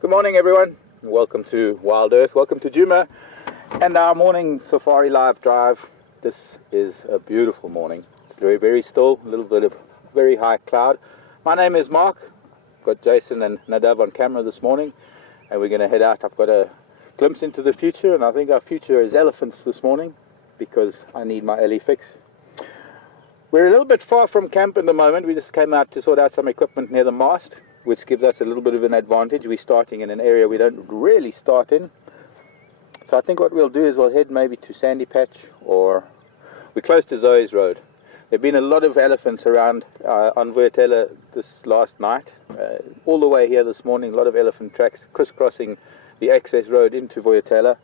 Good morning everyone, welcome to Wild Earth, welcome to Djuma and our morning safari live drive. This is a beautiful morning. It's very, very still, a little bit of very high cloud. My name is Mark, got Jason and Nadav on camera this morning and we're going to head out. I've got a glimpse into the future and I think our future is elephants this morning because I need my ellie fix. We're a little bit far from camp at the moment. We just came out to sort out some equipment near the mast, which gives us a little bit of an advantage. We're starting in an area we don't really start in. So I think what we'll do is we'll head maybe to Sandy Patch, or we're close to Zoe's Road. There have been a lot of elephants around on Voyatella this last night. All the way here this morning, a lot of elephant tracks crisscrossing the access road into Voyatella,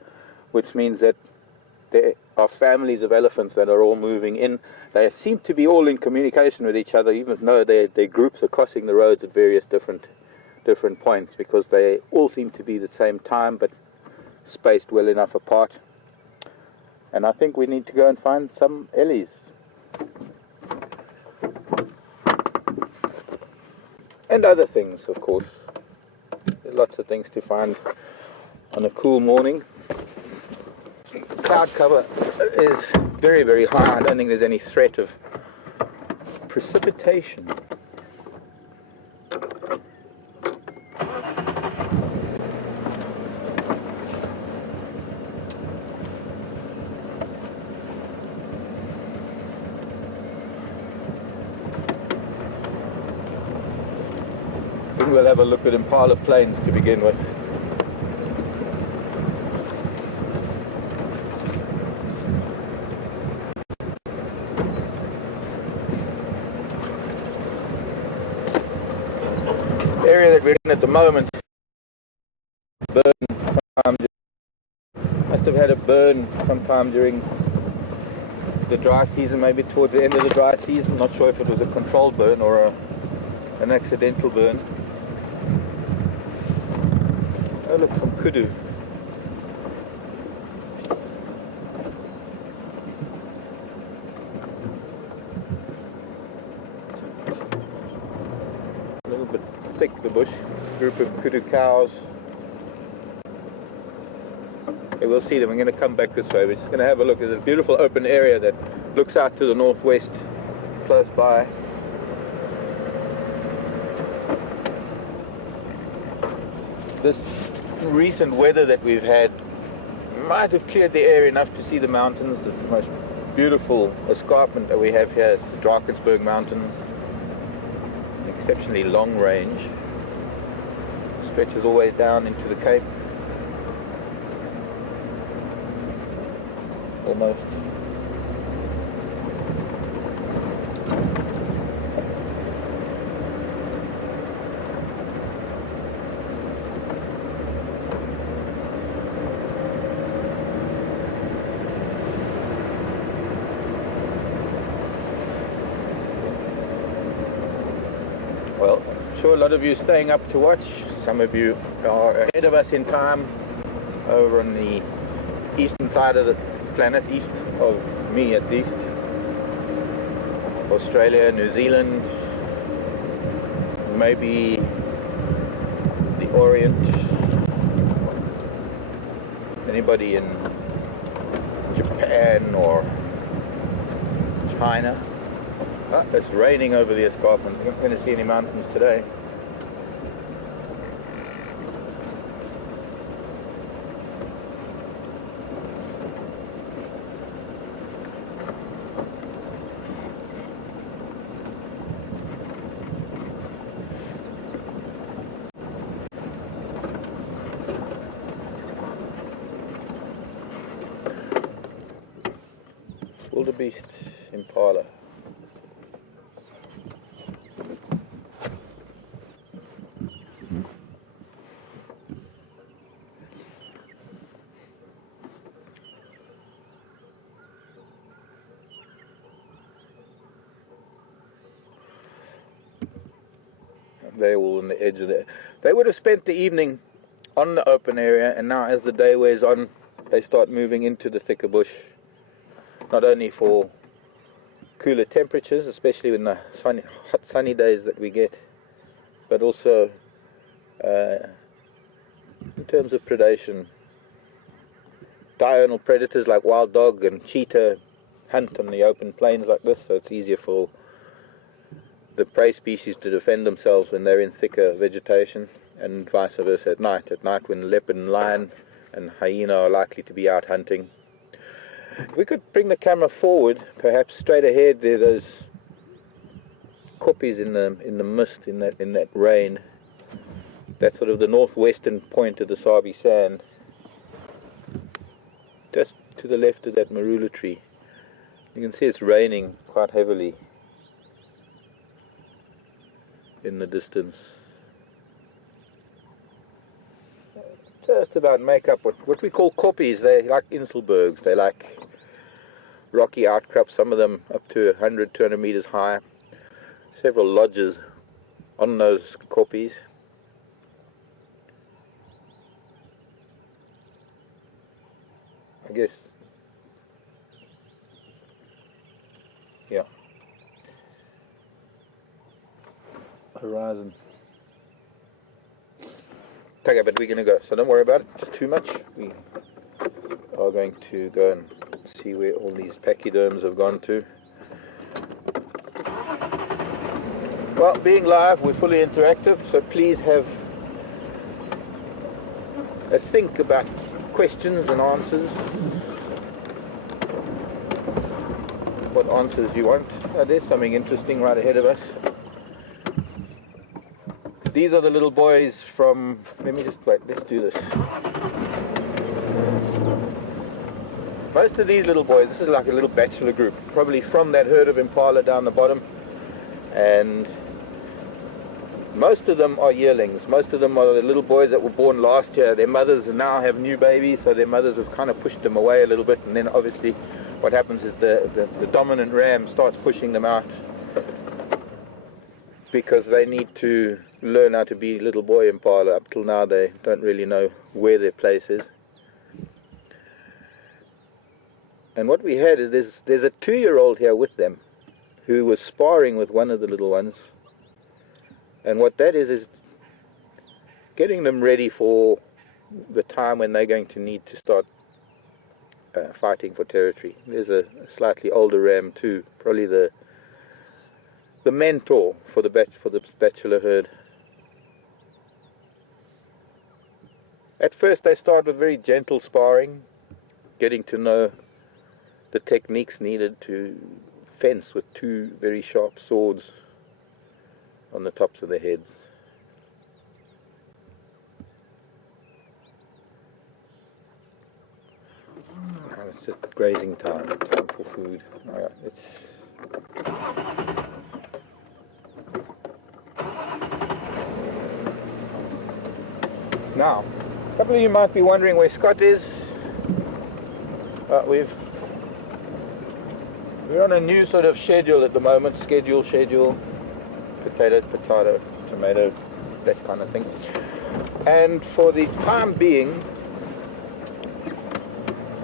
which means that there are families of elephants that are all moving in. They seem to be all in communication with each other, even though their groups are crossing the roads at various different points, because they all seem to be the same time but spaced well enough apart. And I think we need to go and find some ellies. And other things, of course. There are lots of things to find on a cool morning. Cloud cover is very, very high. I don't think there's any threat of precipitation. I think we'll have a look at Impala Plains to begin with. The area that we're in at the moment, must have had a burn sometime during the dry season, maybe towards the end of the dry season. Not sure if it was a controlled burn or an accidental burn. Oh look, some kudu. A little bit thick, the bush. Group of kudu cows. Okay, we'll see them. I'm going to come back this way. We're just going to have a look. There's a beautiful open area that looks out to the northwest, close by. This recent weather that we've had might have cleared the air enough to see the mountains. The most beautiful escarpment that we have here is the Drakensberg Mountains. An exceptionally long range. Stretches all the way down into the Cape. Almost. Well, I'm sure a lot of you are staying up to watch. Some of you are ahead of us in time over on the eastern side of the planet, east of me at least. Australia, New Zealand, maybe the Orient. Anybody in Japan or China? Ah, it's raining over the escarpment. I'm not going to see any mountains today. Wildebeest impala. They're all on the edge of there. They would have spent the evening on the open area, and now as the day wears on, they start moving into the thicker bush. Not only for cooler temperatures, especially in the hot sunny days that we get, but also In terms of predation, diurnal predators like wild dog and cheetah hunt on the open plains like this, so it's easier for the prey species to defend themselves when they're in thicker vegetation, and vice versa at night. At night, when leopard and lion and hyena are likely to be out hunting. If we could bring the camera forward, perhaps straight ahead, there are those koppies in the mist, in that rain. That's sort of the northwestern point of the Sabi Sand, just to the left of that marula tree. You can see it's raining quite heavily in the distance. Just about make up what we call koppies. They like inselbergs, they like rocky outcrops, some of them up to 100, 200 meters high. Several lodges on those koppies. I guess, yeah, horizon. Okay, but we're going to go, so don't worry about it, just too much. We are going to go and see where all these pachyderms have gone to. Well, being live, we're fully interactive, so please have a think about questions and answers. What answers you want. Oh, there's something interesting right ahead of us. These are the little boys from, let me just wait, let's do this. Most of these little boys, this is like a little bachelor group, probably from that herd of impala down the bottom, and most of them are yearlings. Most of them are the little boys that were born last year. Their mothers now have new babies, so their mothers have kind of pushed them away a little bit, and then obviously what happens is the dominant ram starts pushing them out because they need to learn how to be little boy impala. Up till now they don't really know where their place is. And what we had is there's a 2-year-old here with them who was sparring with one of the little ones. And what that is getting them ready for the time when they're going to need to start fighting for territory. There's a slightly older ram too, probably the mentor for the bachelor herd. At first they start with very gentle sparring, getting to know the techniques needed to fence with 2 very sharp swords on the tops of their heads. Now it's just grazing time for food. Alright, now, a couple of you might be wondering where Scott is. We're on a new sort of schedule at the moment, schedule, potato, tomato, that kind of thing. And for the time being,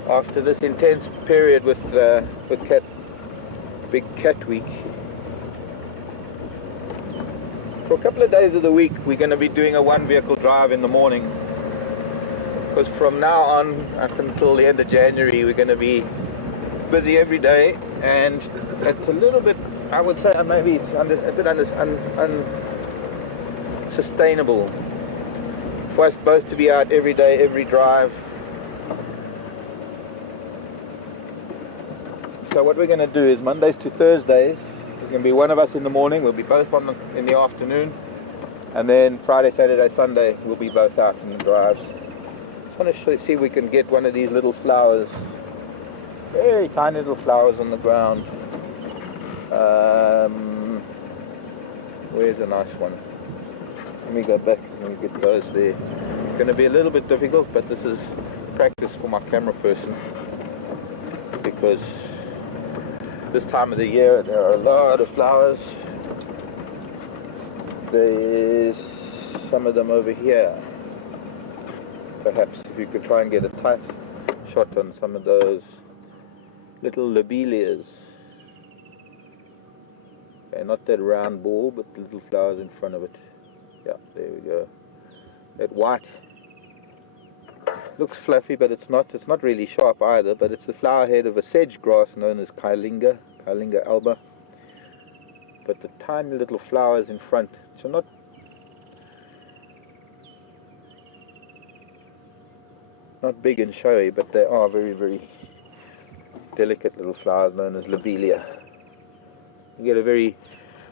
after this intense period with Big Cat Week, for a couple of days of the week we're going to be doing a 1-vehicle drive in the morning, because from now on up until the end of January we're going to be busy every day, and it's a little bit, I would say maybe it's a bit unsustainable for us both to be out every day, every drive. So what we're going to do is Mondays to Thursdays, there's going to be one of us in the morning, we'll be both in the afternoon, and then Friday, Saturday, Sunday we'll be both out in the drives. Just want to see if we can get one of these little flowers, very tiny little flowers on the ground. Where's a nice one? Let me go back and get those there. It's going to be a little bit difficult, but this is practice for my camera person, because this time of the year there are a lot of flowers. There's some of them over here. Perhaps if you could try and get a tight shot on some of those little lobelias. Okay, not that round ball, but the little flowers in front of it. Yeah, there we go. That white looks fluffy, but it's not. It's not really sharp either, but it's the flower head of a sedge grass known as Kailinga alba. But the tiny little flowers in front, which are not big and showy, but they are very, very delicate little flowers known as lobelia. You get a very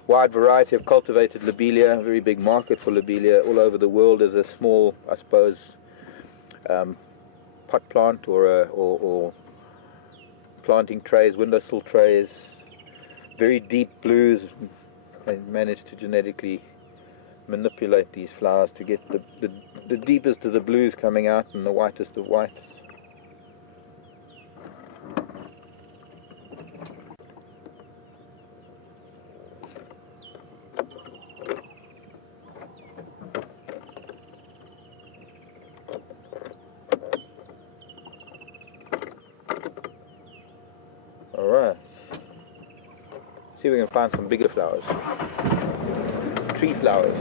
wide variety of cultivated lobelia, a very big market for lobelia all over the world as a small, I suppose, pot plant or planting trays, windowsill trays. Very deep blues. They managed to genetically manipulate these flowers to get the deepest of the blues coming out and the whitest of whites. Alright. See if we can find some bigger flowers. Tree flowers.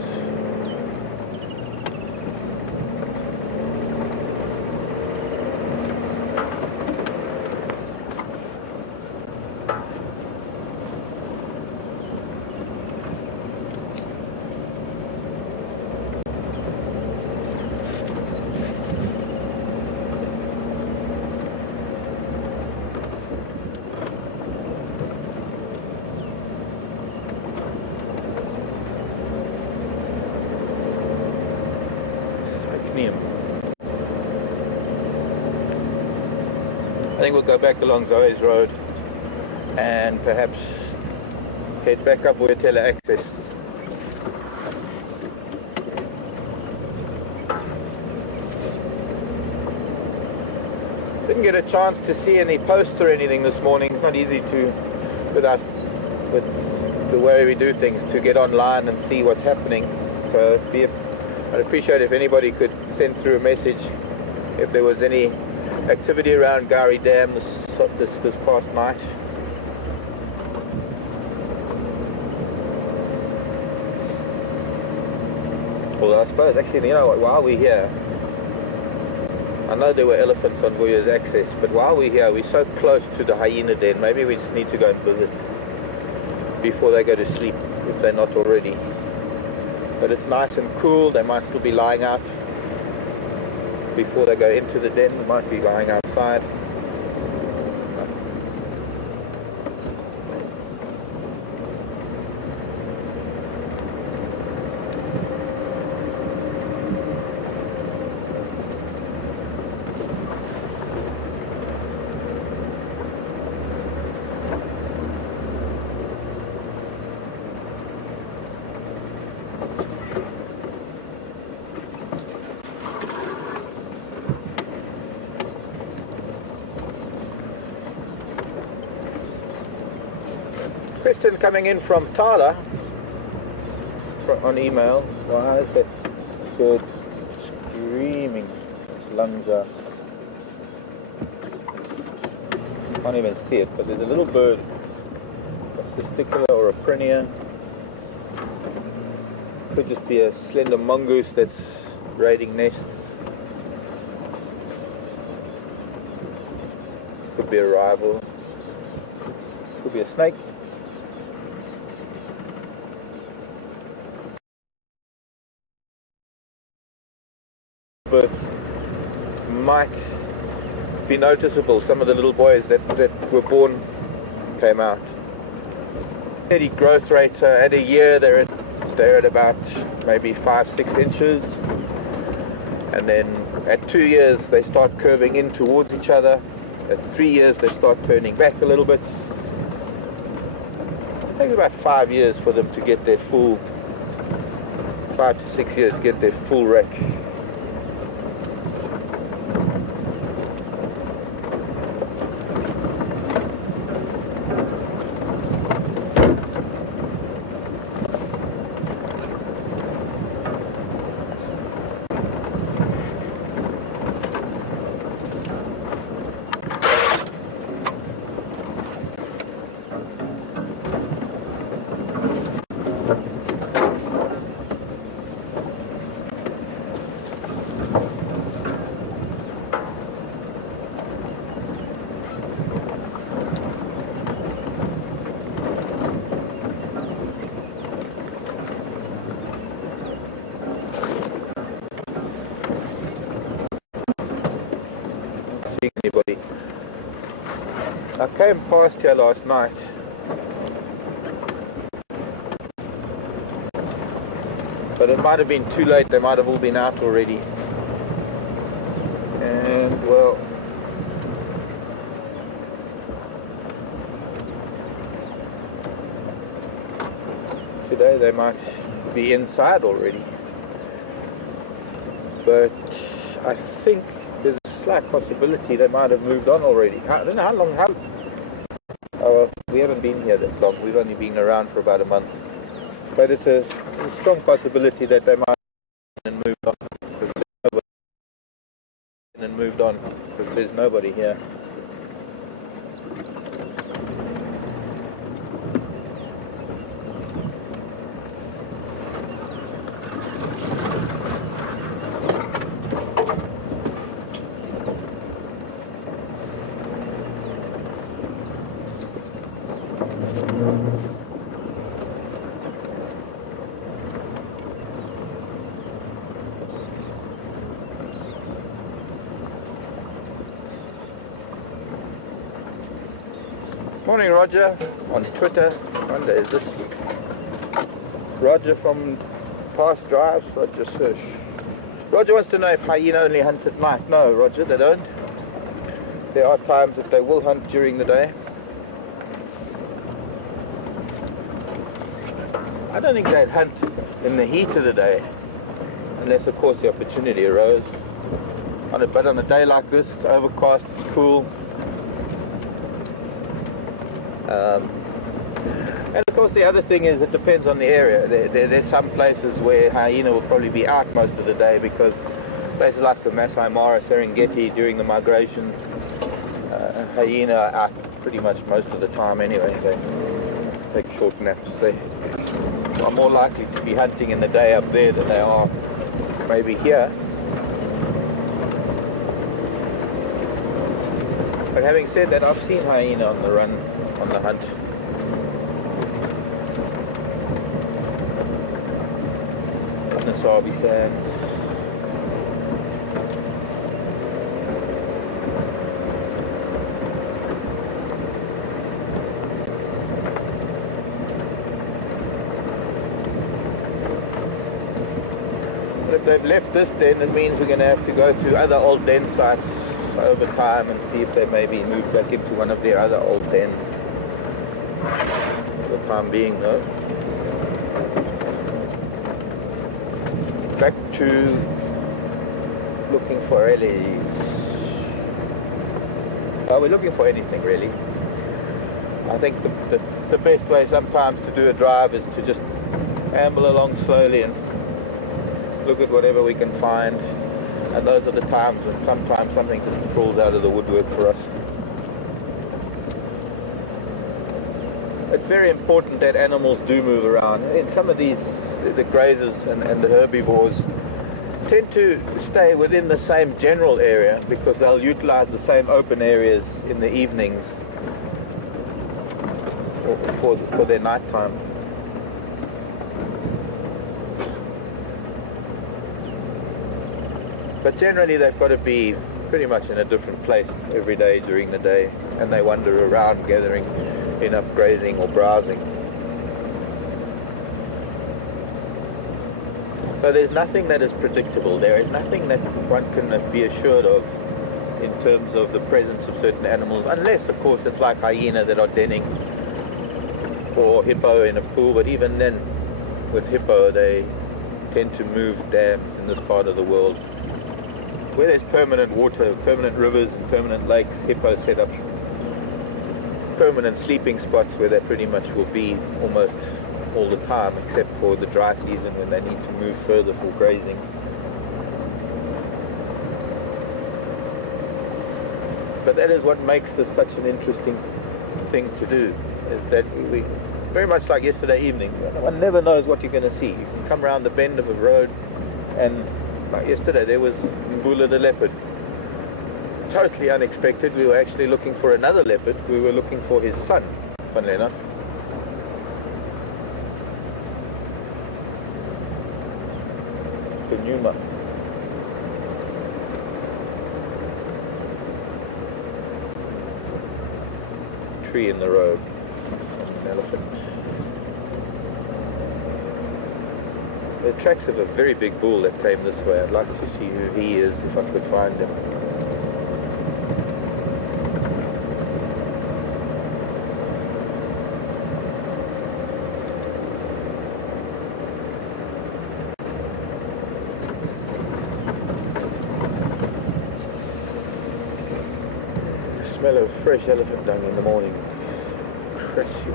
I think we'll go back along Zoe's Road and perhaps head back up Wetela Access. Didn't get a chance to see any posts or anything this morning. It's not easy to, with the way we do things, to get online and see what's happening. So I'd appreciate if anybody could send through a message if there was any activity around Gowrie Dam this past night. Well, I suppose actually, you know what, while we're here, I know there were elephants on Warriors Access, but while we're here, we're so close to the hyena den, maybe we just need to go and visit before they go to sleep, if they're not already. But it's nice and cool. They might still be lying out before they go into the den. They might be lying outside. Question coming in from Tyler on email. Why is that bird screaming? Its lungs are... Can't even see it, but there's a little bird, a testicular or a prinia. Could just be a slender mongoose that's raiding nests. Could be a rival. Could be a snake. Birds might be noticeable. Some of the little boys that were born came out. Steady growth rate. At a year they're at about maybe 5-6 inches, and then at 2 years they start curving in towards each other. At 3 years they start turning back a little bit. It takes about 5 years for them to get their full, 5 to 6 years to get their full rec. I came past here last night, but it might have been too late. They might have all been out already. And well, today they might be inside already, but I think there's a slight possibility they might have moved on already. I don't know how long. We haven't been here that long. We've only been around for about a month, but it's a strong possibility that they might have moved on because there's nobody here. Morning, Roger, on Twitter. I wonder, is this Roger from Past Drives? Roger Search. Roger wants to know if hyena only hunt at night. No, Roger, they don't. There are times that they will hunt during the day. I don't think they'd hunt in the heat of the day, unless of course the opportunity arose. But on a day like this, it's overcast, it's cool. And of course the other thing is it depends on the area. There's some places where hyena will probably be out most of the day, because places like the Masai Mara, Serengeti, during the migration, hyena are out pretty much most of the time anyway. They take short naps. They are more likely to be hunting in the day up there than they are maybe here. But having said that, I've seen hyena on the run, on the hunt. On the Sabi Sands. But if they've left this den, it means we're going to have to go to other old den sites over time and see if they maybe move back into one of their other old dens. For the time being though. Back to looking for ellies. We're looking for anything really. I think the best way sometimes to do a drive is to just amble along slowly and look at whatever we can find. And those are the times when sometimes something just crawls out of the woodwork for us. It's very important that animals do move around. In some of these, the grazers and the herbivores tend to stay within the same general area because they'll utilize the same open areas in the evenings for their nighttime. But generally they've got to be pretty much in a different place every day during the day, and they wander around gathering enough grazing or browsing. So there's nothing that is predictable. There is nothing that one can be assured of in terms of the presence of certain animals, unless of course it's like hyena that are denning, or hippo in a pool. But even then, with hippo, they tend to move dams in this part of the world. Where there's permanent water, permanent rivers and permanent lakes, hippos set up permanent sleeping spots where they pretty much will be almost all the time, except for the dry season when they need to move further for grazing. But that is what makes this such an interesting thing to do, is that we very much like yesterday evening, one never knows what you're going to see. You can come around the bend of a road, and like yesterday there was Mbula the leopard. Totally unexpected. We were actually looking for another leopard. We were looking for his son, funnily enough. Djuma. tree in the road. An elephant. The tracks of a very big bull that came this way. I'd like to see who he is if I could find him. The smell of fresh elephant dung in the morning. Press you.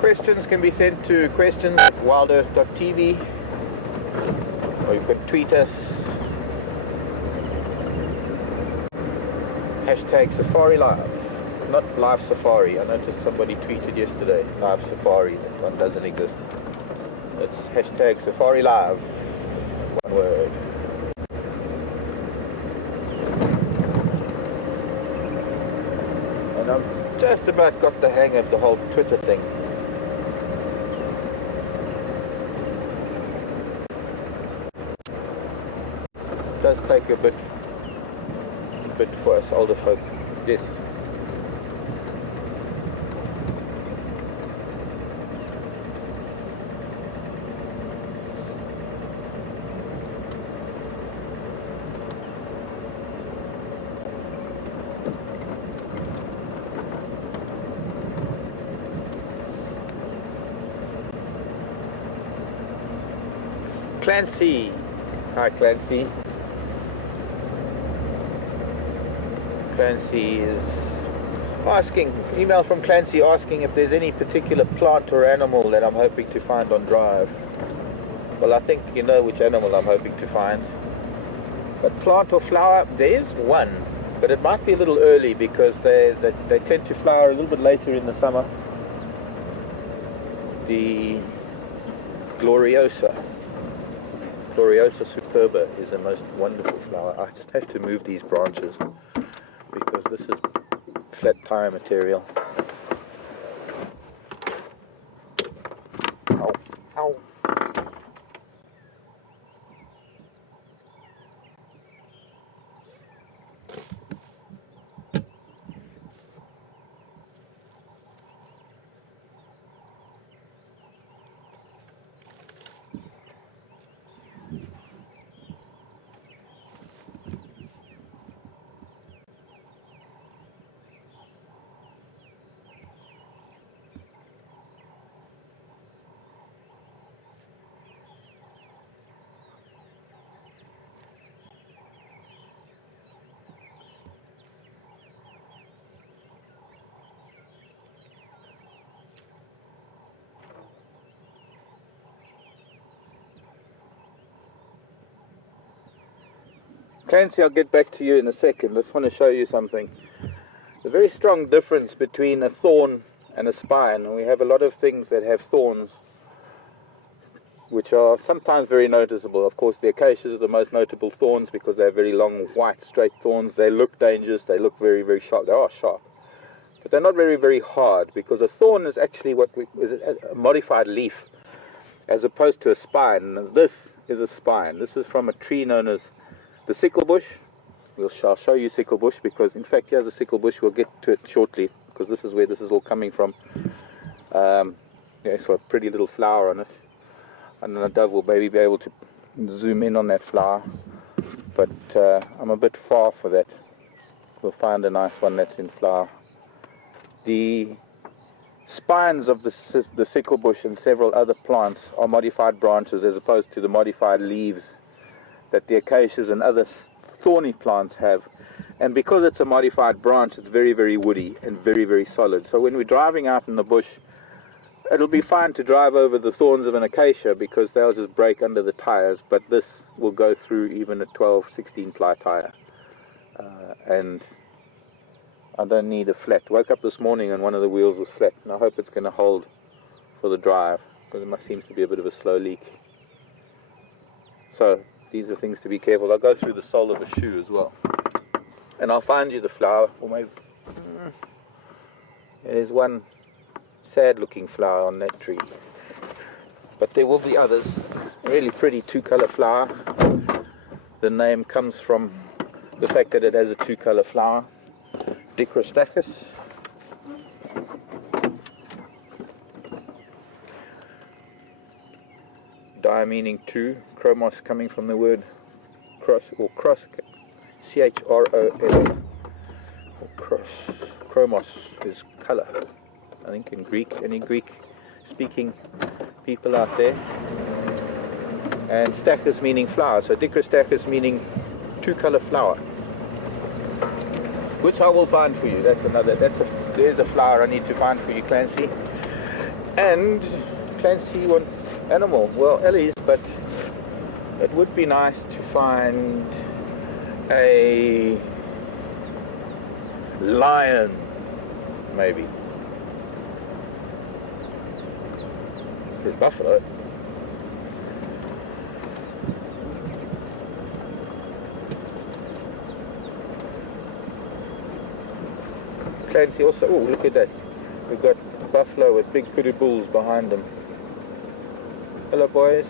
Questions can be sent to questions@wildearth.tv, or you could tweet us #Safari Live, not Live Safari. I noticed somebody tweeted yesterday Live Safari, that one doesn't exist. It's #Safari Live, one word. And I've just about got the hang of the whole Twitter thing. It does take a bit for us older folk. Yes. Clancy. Hi Clancy. Clancy is asking, email from Clancy asking if there's any particular plant or animal that I'm hoping to find on drive. Well, I think you know which animal I'm hoping to find. But plant or flower, there is one, but it might be a little early because they tend to flower a little bit later in the summer. The Gloriosa superba is a most wonderful flower. I just have to move these branches because this is flat tire material. Ow, ow. Clancy, I'll get back to you in a second. I just want to show you something. A very strong difference between a thorn and a spine. And we have a lot of things that have thorns, which are sometimes very noticeable. Of course, the acacias are the most notable thorns because they have very long, white, straight thorns. They look dangerous. They look very, very sharp. They are sharp. But they're not very, very hard, because a thorn is actually is a modified leaf as opposed to a spine. And this is a spine. This is from a tree known as the sickle bush. I'll show you sickle bush because, in fact, here's a sickle bush. We'll get to it shortly because this is where this is all coming from. Yeah, it's got a pretty little flower on it. And then a dove will maybe be able to zoom in on that flower. But I'm a bit far for that. We'll find a nice one that's in flower. The spines of the sickle bush and several other plants are modified branches as opposed to the modified leaves that the acacias and other thorny plants have. And because it's a modified branch, it's very, very woody and very, very solid. So when we're driving out in the bush, it'll be fine to drive over the thorns of an acacia because they'll just break under the tires, but this will go through even a 12, 16 ply tire. And I don't need a flat. Woke up this morning and one of the wheels was flat, and I hope it's going to hold for the drive. because it seems to be a bit of a slow leak. So these are things to be careful. I'll go through the sole of a shoe as well, and I'll find you the flower. Or maybe there's one sad looking flower on that tree, but there will be others. Really pretty two-color flower. The name comes from the fact that it has a two-color flower. Dicrostachys. Di meaning two, chromos coming from the word cross, or cross, C-H-R-O-S, or cross. Chromos is color, I think, in Greek. Any Greek speaking people out there? And stachys meaning flower, so dicrostachys meaning two-color flower, which I will find for you. There's a flower I need to find for you, Clancy. And Clancy wants animal, well, Ellie's, but it would be nice to find a lion, maybe. There's buffalo. Clancy also, oh, look at that. We've got buffalo with big kudu bulls behind them. Hello boys.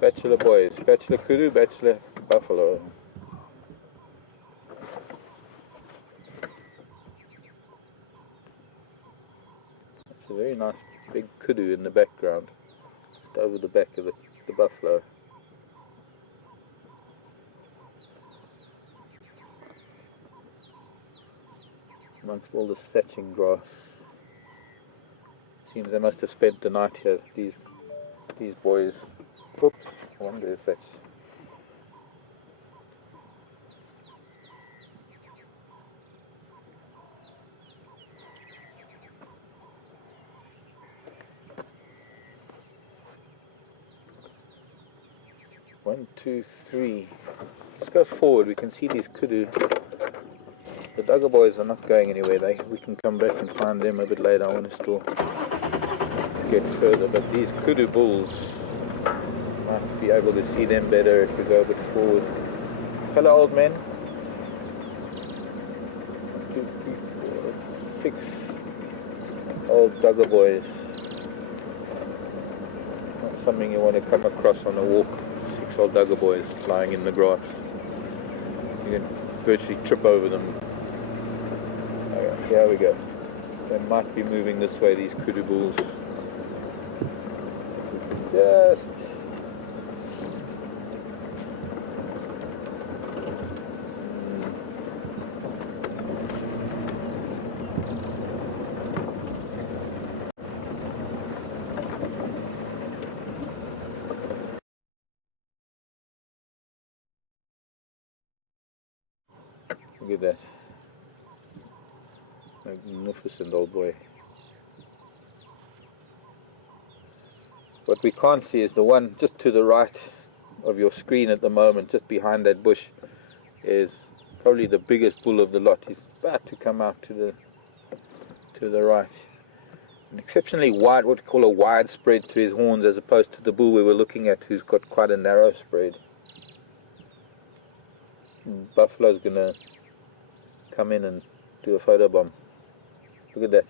Bachelor boys. Bachelor kudu, bachelor buffalo. That's a very nice big kudu in the background. Just over the back of the buffalo. Amongst all this thatching grass. Seems they must have spent the night here, these boys. Oops, I wonder if that's... One, two, three. Let's go forward. We can see these kudu. The duggar boys are not going anywhere. We can come back and find them a bit later. I want to still get further, but these kudu bulls, might be able to see them better if we go a bit forward. Hello, old man. 2, 3, 4, 6 old duggar boys. Not something you want to come across on a walk. 6 old duggar boys lying in the grass. You can virtually trip over them. Okay, here we go. They might be moving this way, these kudu bulls. Just look at that. Magnificent old boy. What we can't see is the one just to the right of your screen at the moment, just behind that bush, is probably the biggest bull of the lot. He's about to come out to the right. An exceptionally wide, what we call a wide spread to his horns, as opposed to the bull we were looking at, who's got quite a narrow spread. Buffalo's gonna come in and do a photo bomb. Look at that.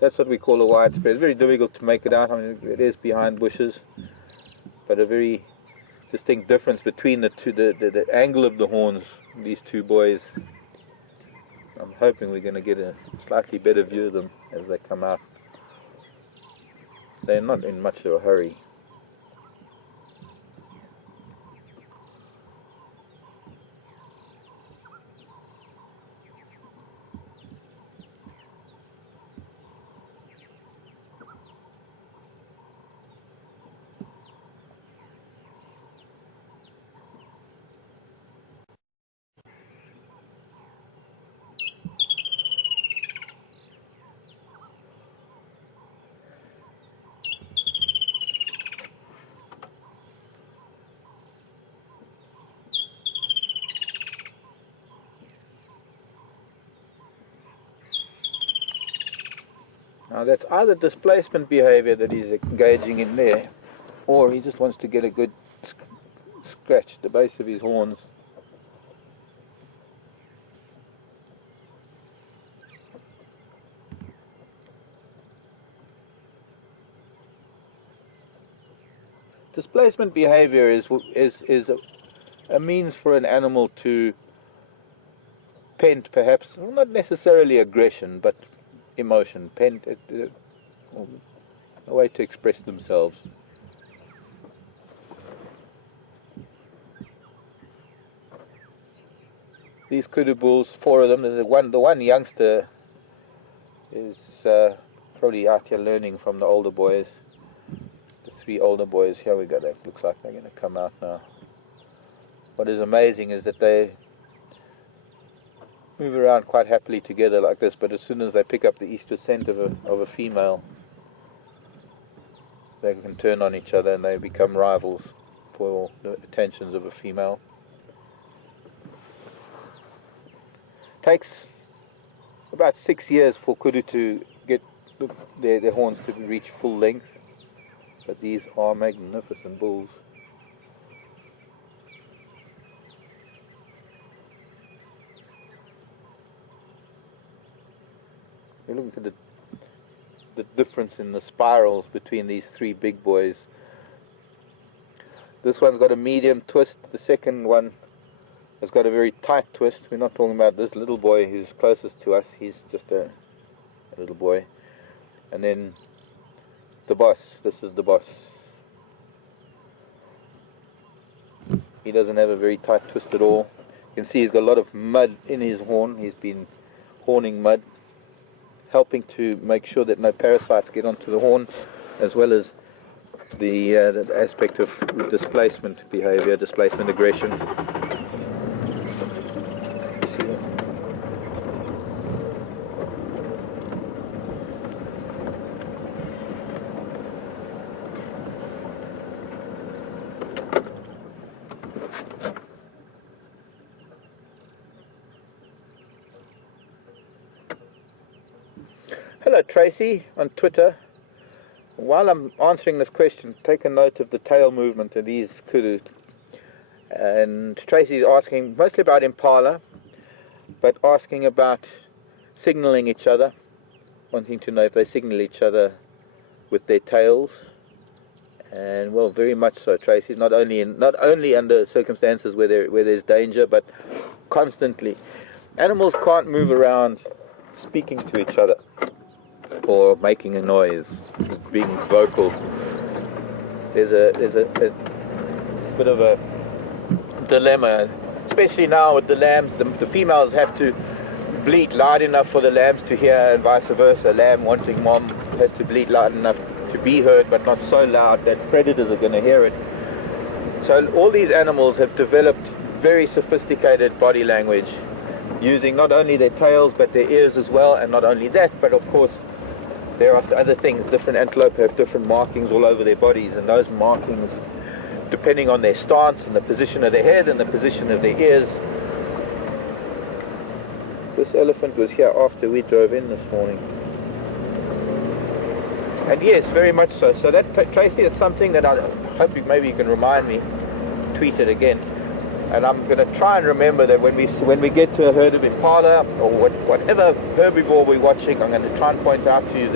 That's what we call a wide spread. It's very difficult to make it out. I mean, it is behind bushes, but a very distinct difference between the two, the angle of the horns, these two boys. I'm hoping we're going to get a slightly better view of them as they come out. They're not in much of a hurry. Now that's either displacement behavior that he's engaging in there, or he just wants to get a good scratch the base of his horns. Displacement behavior is a means for an animal to pent, perhaps, well, not necessarily aggression, but emotion, pent, a way to express themselves. These kudu bulls, 4 of them, the one youngster is probably out here learning from the older boys. The 3 older boys, here we go, that looks like they're going to come out now. What is amazing is that they move around quite happily together like this, but as soon as they pick up the eastward scent of a female, they can turn on each other and they become rivals for the attentions of a female. Takes about 6 years for kudu to get their horns to reach full length, but these are magnificent bulls. You're looking at the difference in the spirals between these 3 big boys. This one's got a medium twist, the second one has got a very tight twist. We're not talking about this little boy who's closest to us, he's just a little boy. And then the boss, this is the boss. He doesn't have a very tight twist at all. You can see he's got a lot of mud in his horn, he's been horning mud, helping to make sure that no parasites get onto the horn, as well as the aspect of displacement behavior, displacement aggression. Hello Tracy on Twitter. While I'm answering this question, take a note of the tail movement of these kudu. And Tracy is asking mostly about impala, but asking about signaling each other, wanting to know if they signal each other with their tails. And well, very much so, Tracy. Not only under circumstances where there's danger, but constantly. Animals can't move around speaking to each other or making a noise, being vocal. There's a bit of a dilemma, especially now with the lambs. The females have to bleat loud enough for the lambs to hear, and vice versa. A lamb wanting mom has to bleat loud enough to be heard, but not so loud that predators are going to hear it. So all these animals have developed very sophisticated body language, using not only their tails but their ears as well, and not only that, but of course there are other things. Different antelope have different markings all over their bodies, and those markings, depending on their stance and the position of their head and the position of their ears. This elephant was here after we drove in this morning. And yes, very much so. So that, Tracy, it's something that I hope maybe you can remind me, tweet it again. And I'm going to try and remember that when we get to a herd of impala or whatever herbivore we're watching, I'm going to try and point out to you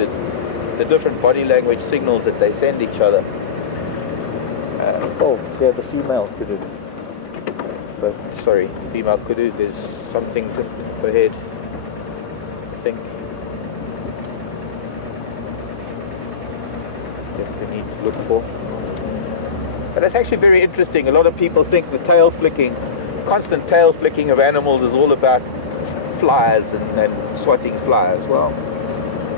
the different body language signals that they send each other. Oh, yeah, the female kudu. But sorry, female kudu. There's something just ahead, I think. That we need to look for. But that's actually very interesting. A lot of people think the tail flicking, constant tail flicking of animals is all about flies and swatting flies. Well,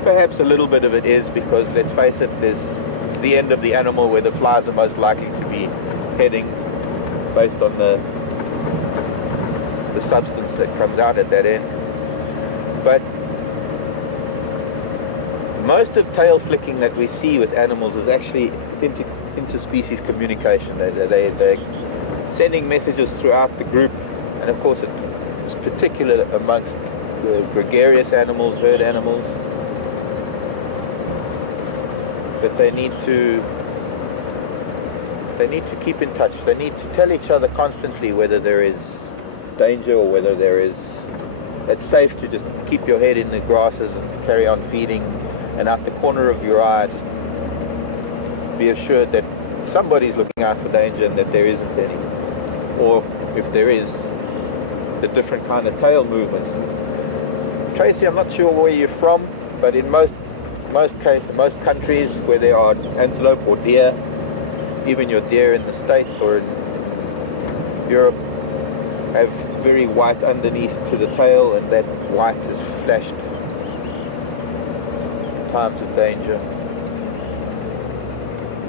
perhaps a little bit of it is, because let's face it, it's the end of the animal where the flies are most likely to be heading, based on the substance that comes out at that end. But most of tail flicking that we see with animals is actually interspecies communication. They're sending messages throughout the group, and of course it's particular amongst the gregarious animals, herd animals. that they need to keep in touch. They need to tell each other constantly whether there is danger or whether it's safe to just keep your head in the grasses and carry on feeding, and out the corner of your eye just be assured that somebody's looking out for danger and that there isn't any, or if there is, the different kind of tail movements. Tracy, I'm not sure where you're from, but in most countries where there are antelope or deer, even your deer in the States or in Europe, have very white underneath to the tail, and that white is flashed in times of danger.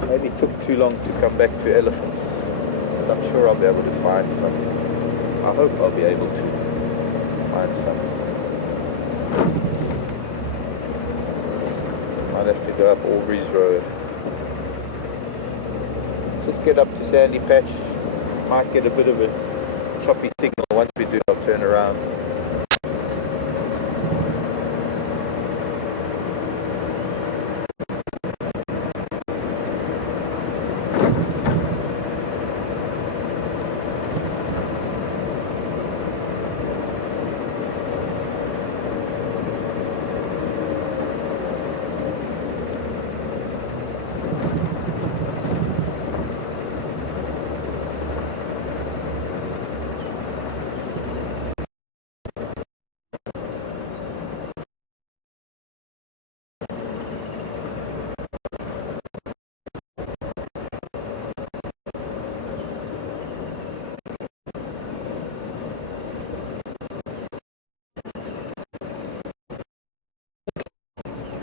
Maybe it took too long to come back to elephants, but I'm sure I'll be able to find some. I hope I'll be able to find some. Might have to go up Aubrey's Road. Just get up to Sandy Patch. Might get a bit of a choppy signal. Once we do, I'll turn around.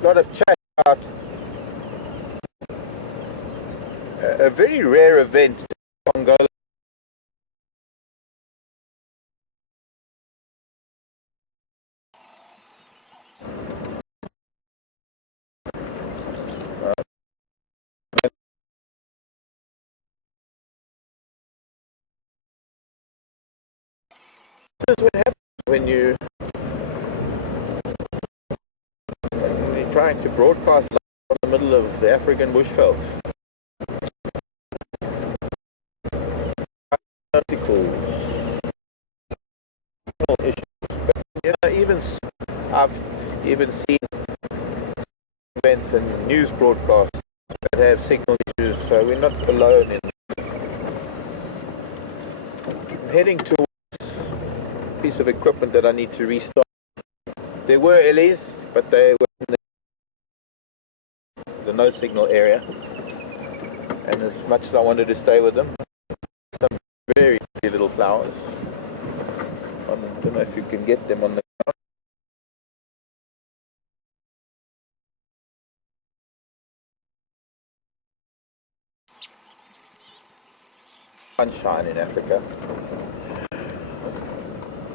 A lot of chat about a very rare event in Angola. This is what happens when you're trying to broadcast in the middle of the African bushveld. Articles, issues, but you know, I've even seen events and news broadcasts that have signal issues, so we're not alone in. I'm heading towards a piece of equipment that I need to restart. There were LEs, but they were in the no signal area, and as much as I wanted to stay with them, some very pretty little flowers. I don't know if you can get them on the sunshine in Africa.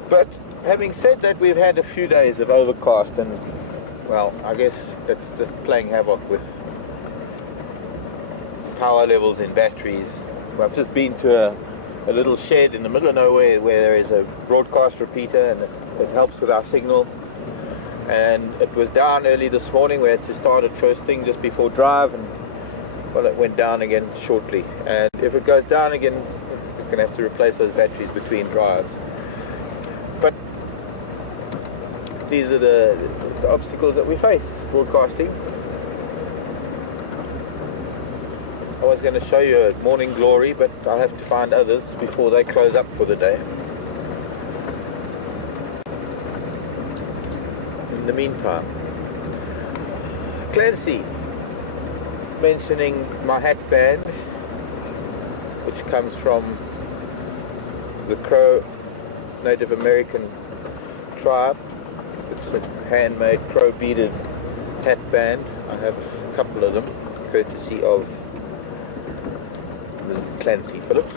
But having said that, we've had a few days of overcast, and well, I guess it's just playing havoc with power levels in batteries. I've just been to a little shed in the middle of nowhere where there is a broadcast repeater, and it helps with our signal. And it was down early this morning. We had to start it first thing just before drive, and well, it went down again shortly. And if it goes down again, we're going to have to replace those batteries between drives. But these are the obstacles that we face broadcasting. I was going to show you a morning glory, but I'll have to find others before they close up for the day. In the meantime, Clancy mentioning my hat band, which comes from the Crow Native American tribe. It's a handmade crow beaded hat band. I have a couple of them, courtesy of Mrs. Clancy Phillips.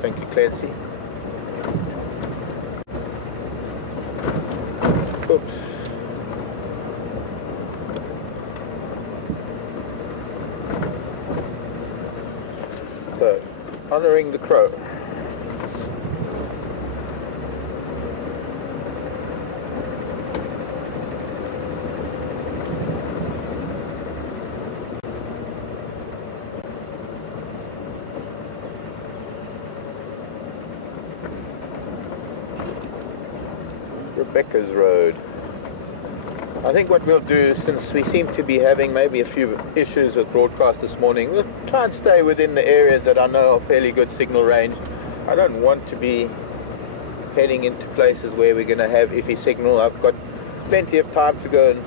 Thank you, Clancy. Oops. So, honoring the crow. Rebecca's Road. I think what we'll do, since we seem to be having maybe a few issues with broadcast this morning, we'll try and stay within the areas that I know are fairly good signal range. I don't want to be heading into places where we're going to have iffy signal. I've got plenty of time to go and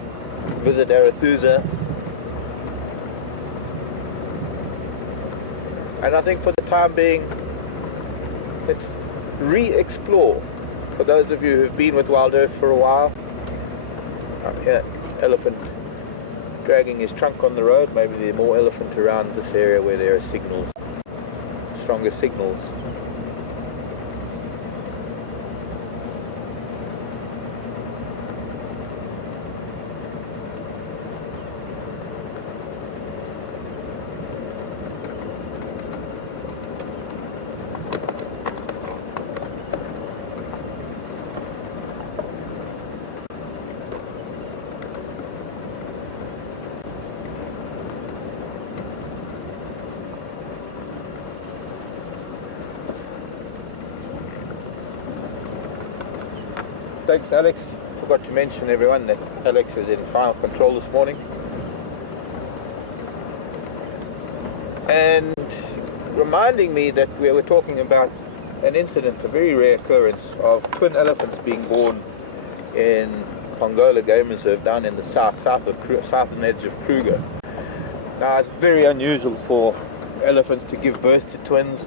visit Arathusa. And I think for the time being, let's re-explore. For those of you who've been with Wild Earth for a while, here, elephant dragging his trunk on the road. Maybe there are more elephant around this area where there are signals, stronger signals. Thanks, Alex. Forgot to mention, everyone, that Alex is in final control this morning. And reminding me that we were talking about an incident, a very rare occurrence, of twin elephants being born in Pongola Game Reserve down in the southern edge of Kruger. Now, it's very unusual for elephants to give birth to twins.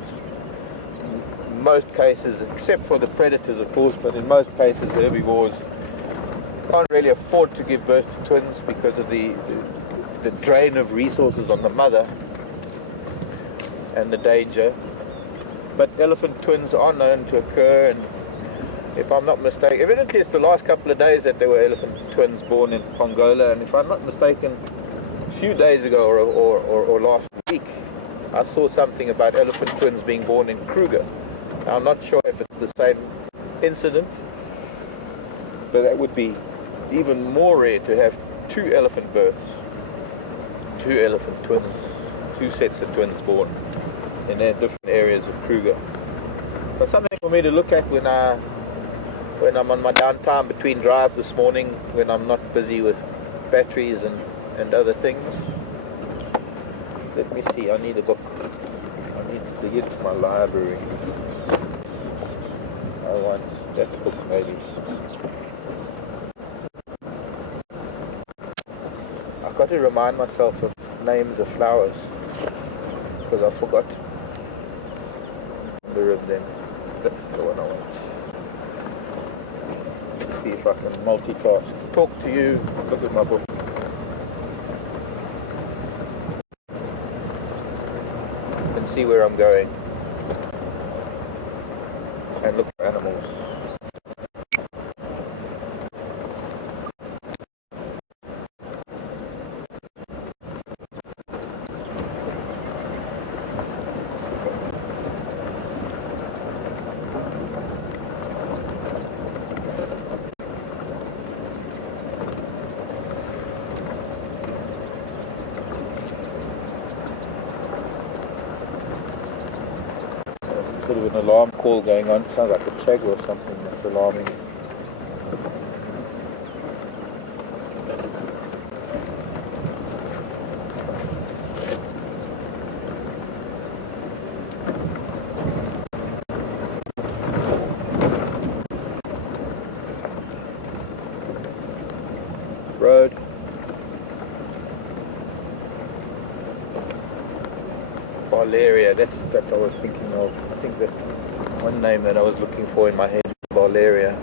Most cases, except for the predators of course, but in most cases the herbivores can't really afford to give birth to twins because of the drain of resources on the mother and the danger. But elephant twins are known to occur, and if I'm not mistaken, evidently it's the last couple of days that there were elephant twins born in Pongola, and if I'm not mistaken, a few days ago or last week I saw something about elephant twins being born in Kruger. I'm not sure if it's the same incident, but that would be even more rare to have two elephant births, two elephant twins, two sets of twins born in different areas of Kruger. So something for me to look at when I'm on my downtime between drives this morning, when I'm not busy with batteries and other things. Let me see, I need a book. I need to get to my library. I want that book maybe. I've got to remind myself of names of flowers because I forgot a number of them. That's the one I want. Let's see if I can multitask. Talk to you, look at my book. And see where I'm going. And look for animals. Bit of an alarm call going on. Sounds like a chag or something that's alarming. Road. Barlaria, that's what I was thinking of. I think that one name that I was looking for in my head was Barlaria.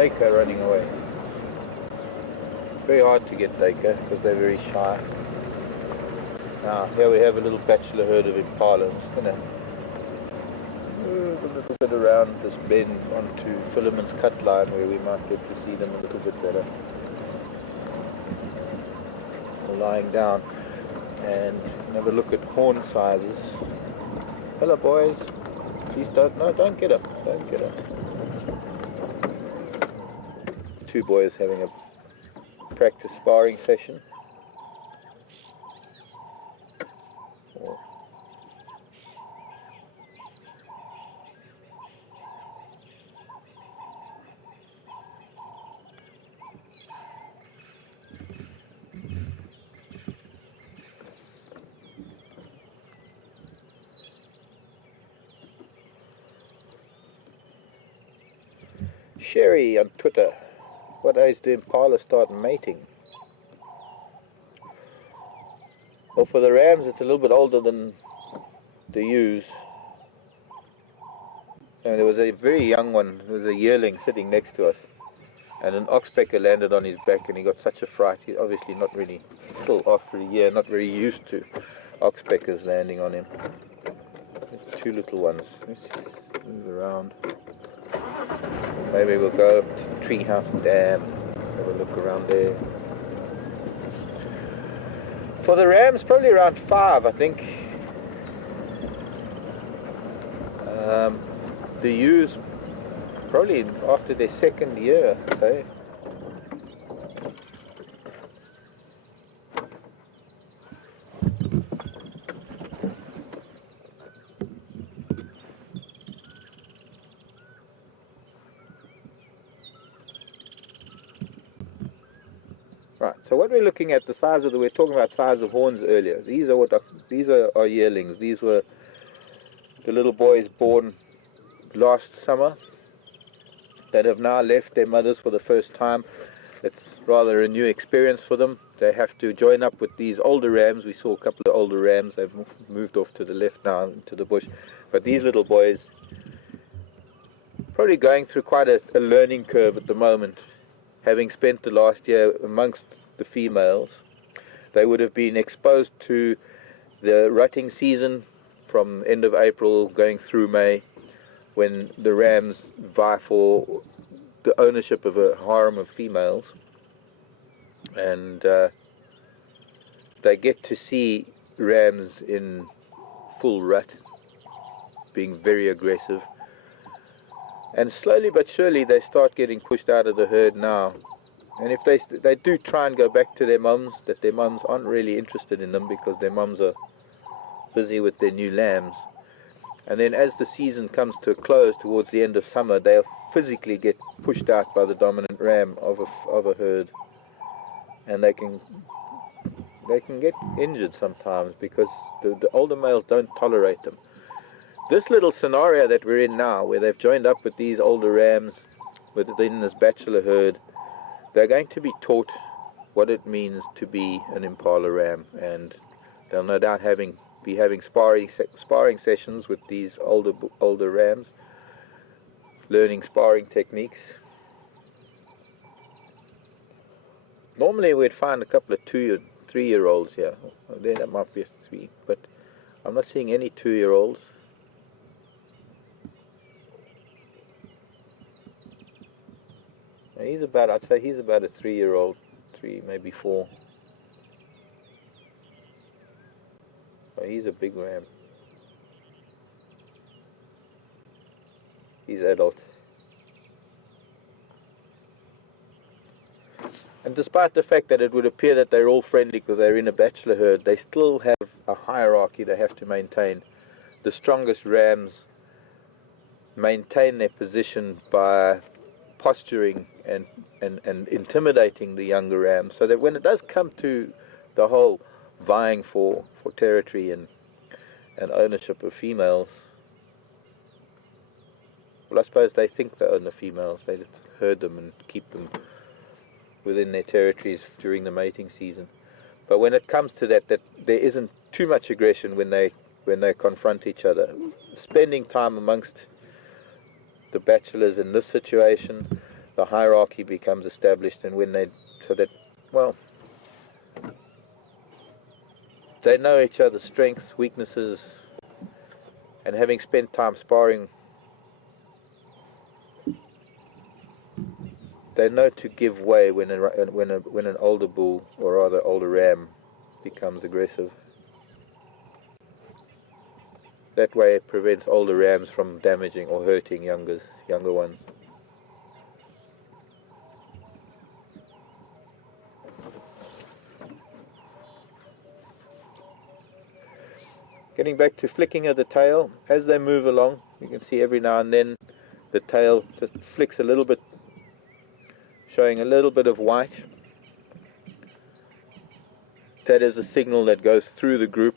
duiker running away. Very hard to get duiker because they're very shy. Now here we have a little bachelor herd of impala. I'm just going to move a little bit around this bend onto Philemon's cut line where we might get to see them a little bit better. So lying down and have a look at horn sizes. Hello boys, please don't get up, don't get up. Two boys having a practice sparring session. Sherry on Twitter, what age do impala start mating? Well, for the rams it's a little bit older than the ewes. And there was a very young one, there was a yearling sitting next to us, and an oxpecker landed on his back and he got such a fright. He obviously not really, still after a year, not very used to oxpeckers landing on him. There's two little ones. Let's move around. Maybe we'll go up to Treehouse Dam, have a look around there. For the rams, probably around 5, I think. The ewes, probably after their 2nd year, I'd say. Right, so what we're looking at, the size of we're talking about size of horns earlier. These are our yearlings. These were the little boys born last summer that have now left their mothers for the first time. It's rather a new experience for them. They have to join up with these older rams. We saw a couple of older rams. They've moved off to the left now into the bush. But these little boys probably going through quite a learning curve at the moment. Having spent the last year amongst the females, they would have been exposed to the rutting season from end of April going through May, when the rams vie for the ownership of a harem of females, and they get to see rams in full rut, being very aggressive. And slowly but surely they start getting pushed out of the herd now. And if they do try and go back to their mums, that their mums aren't really interested in them because their mums are busy with their new lambs. And then as the season comes to a close towards the end of summer, they'll physically get pushed out by the dominant ram of a herd. And they can get injured sometimes because the older males don't tolerate them. This little scenario that we're in now, where they've joined up with these older rams within this bachelor herd, they're going to be taught what it means to be an impala ram, and they'll no doubt be having sparring sessions with these older rams, learning sparring techniques. Normally we'd find a couple of 3-year-olds here. There that might be a 3, but I'm not seeing any 2-year-olds. I'd say he's about a 3-year-old, 3, maybe 4. Oh, he's a big ram. He's adult. And despite the fact that it would appear that they're all friendly because they're in a bachelor herd, they still have a hierarchy they have to maintain. The strongest rams maintain their position by posturing and intimidating the younger rams, so that when it does come to the whole vying for territory and ownership of females, well, I suppose they think they own the females. They just herd them and keep them within their territories during the mating season. But when it comes to that there isn't too much aggression when they confront each other. Spending time amongst the bachelors in this situation, the hierarchy becomes established, and when they, so that, well, they know each other's strengths, weaknesses, and having spent time sparring, they know to give way when an older bull, or rather older ram, becomes aggressive. That way it prevents older rams from damaging or hurting younger ones. Getting back to flicking of the tail, as they move along, you can see every now and then the tail just flicks a little bit, showing a little bit of white. That is a signal that goes through the group,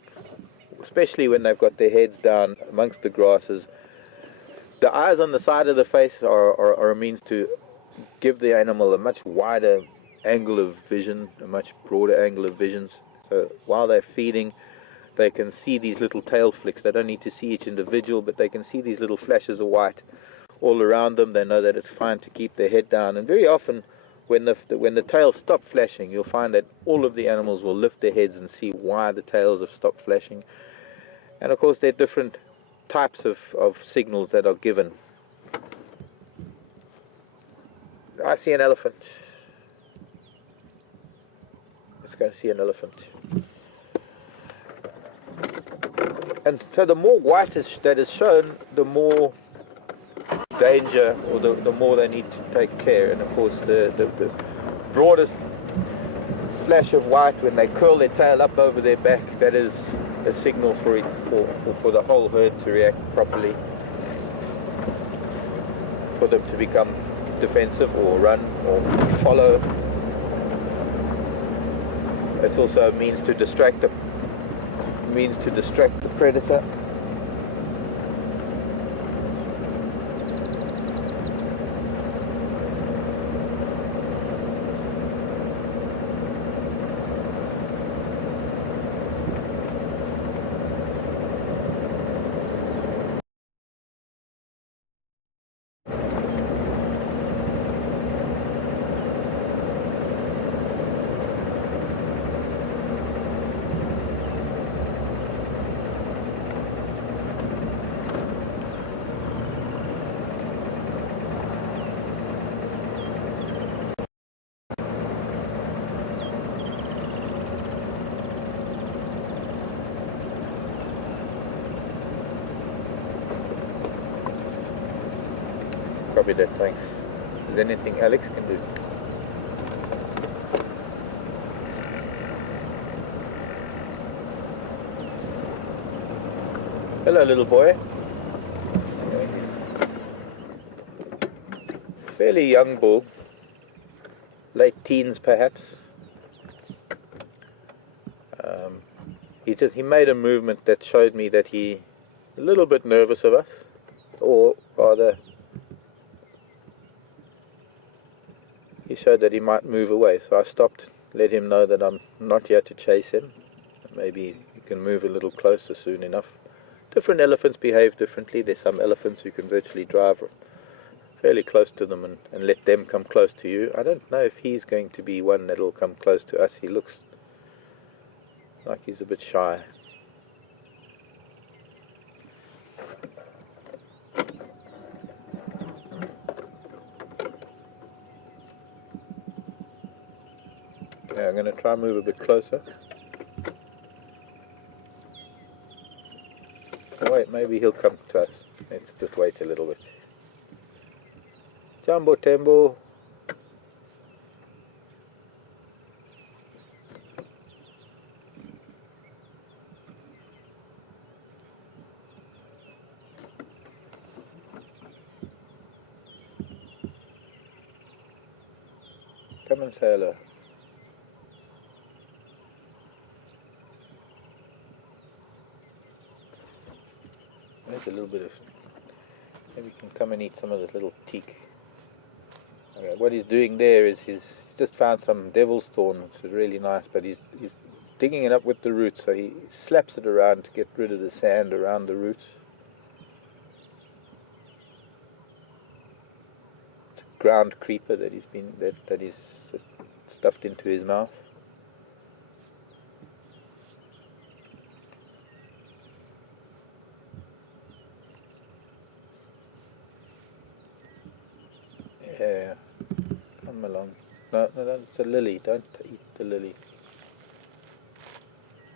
especially when they've got their heads down amongst the grasses. The eyes on the side of the face are a means to give the animal a much wider angle of vision, a much broader angle of vision. So while they're feeding, they can see these little tail flicks. They don't need to see each individual, but they can see these little flashes of white all around them. They know that it's fine to keep their head down. And very often, when the tails stop flashing, you'll find that all of the animals will lift their heads and see why the tails have stopped flashing. And of course, there are different types of signals that are given. I see an elephant. Let's go see an elephant. And so the more white that is shown, the more danger, or the more they need to take care. And of course, the broadest flash of white when they curl their tail up over their back, that is a signal for the whole herd to react properly, for them to become defensive or run or follow. It's also a means to distract the predator. Copy that, thanks. Is there anything Alex can do? Hello, little boy. Fairly young bull, late teens perhaps. He made a movement that showed me that he a little bit nervous of us, or rather, he showed that he might move away. So I stopped, let him know that I'm not here to chase him. Maybe he can move a little closer soon enough. Different elephants behave differently. There's some elephants who can virtually drive fairly close to them and let them come close to you. I don't know if he's going to be one that will come close to us. He looks like he's a bit shy. Okay, I'm going to try and move a bit closer. Oh, wait, maybe he'll come to us. Let's just wait a little bit. Jambo Tembo. Come and say hello. There's a little bit of, maybe you can come and eat some of this little teak. Okay, what he's doing there is he's just found some devil's thorn, which is really nice, but he's digging it up with the roots, so he slaps it around to get rid of the sand around the roots. It's a ground creeper that he's just stuffed into his mouth. Yeah, come along. No, it's a lily. Don't eat the lily.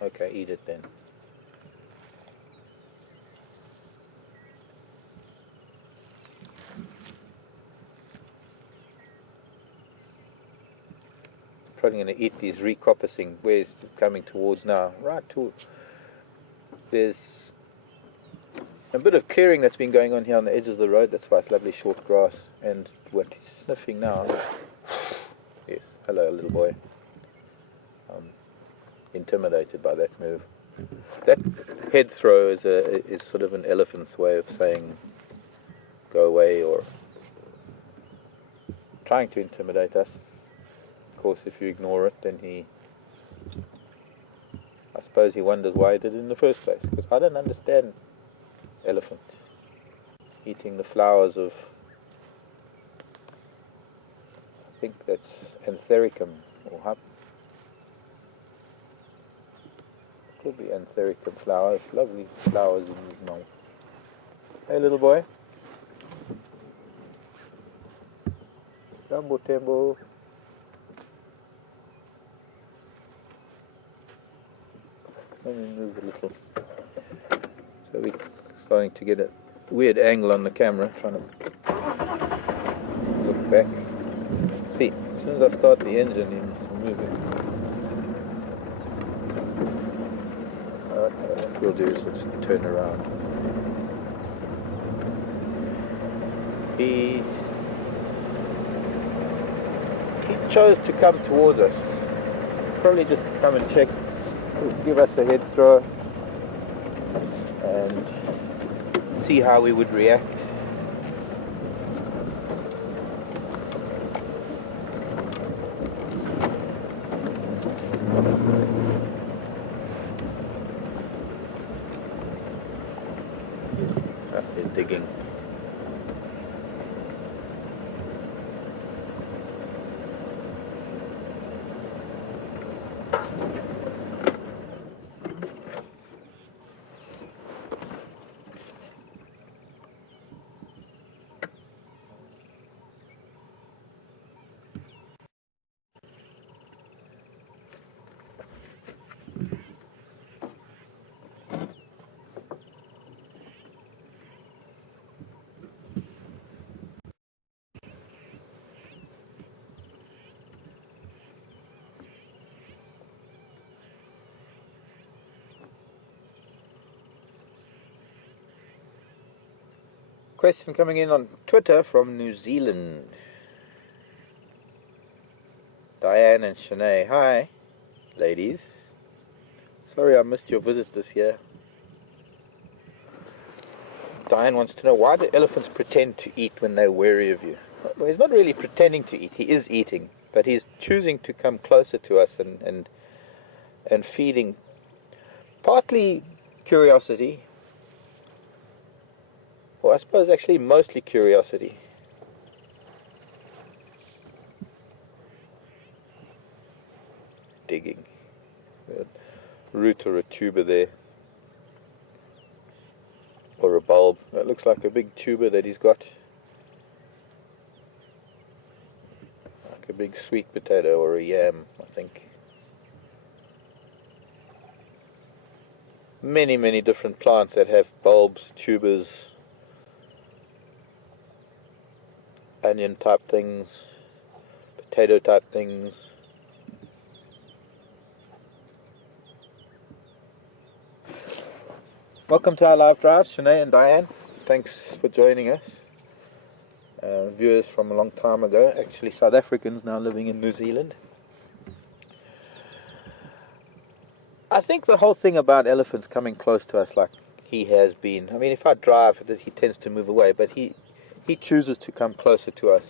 Okay, eat it then. Probably going to eat these recoppicing. Where's it coming towards now? Right to. There's a bit of clearing that's been going on here on the edge of the road. That's why it's lovely short grass. And what he's sniffing now. Yes, hello, little boy. I'm intimidated by that move. That head throw is sort of an elephant's way of saying go away, or trying to intimidate us. Of course, if you ignore it, then I suppose he wonders why he did it in the first place, because I don't understand elephant eating the flowers of, I think that's anthericum, or could be anthericum flowers, lovely flowers in these mouths. Hey little boy. Tambo Tembo. Let me move a little. So we're starting to get a weird angle on the camera, trying to look back. See, as soon as I start the engine, it's moving. Okay, what we'll do is we'll just turn around. He chose to come towards us. Probably just to come and check, give us a head throw, and see how we would react. They're digging. Question coming in on Twitter from New Zealand. Diane and Shanae. Hi, ladies. Sorry I missed your visit this year. Diane wants to know, why do elephants pretend to eat when they're wary of you? Well, he's not really pretending to eat. He is eating, but he's choosing to come closer to us and feeding. Partly curiosity, or I suppose actually mostly curiosity. Digging. A root or a tuber there. Or a bulb. That looks like a big tuber that he's got. Like a big sweet potato or a yam, I think. Many different plants that have bulbs, tubers, onion type things, potato type things. Welcome to our live drive, Shanae and Diane. Thanks for joining us. Viewers from a long time ago, actually South Africans now living in New Zealand. I think the whole thing about elephants coming close to us like he has been, I mean, if I drive, he tends to move away, but he chooses to come closer to us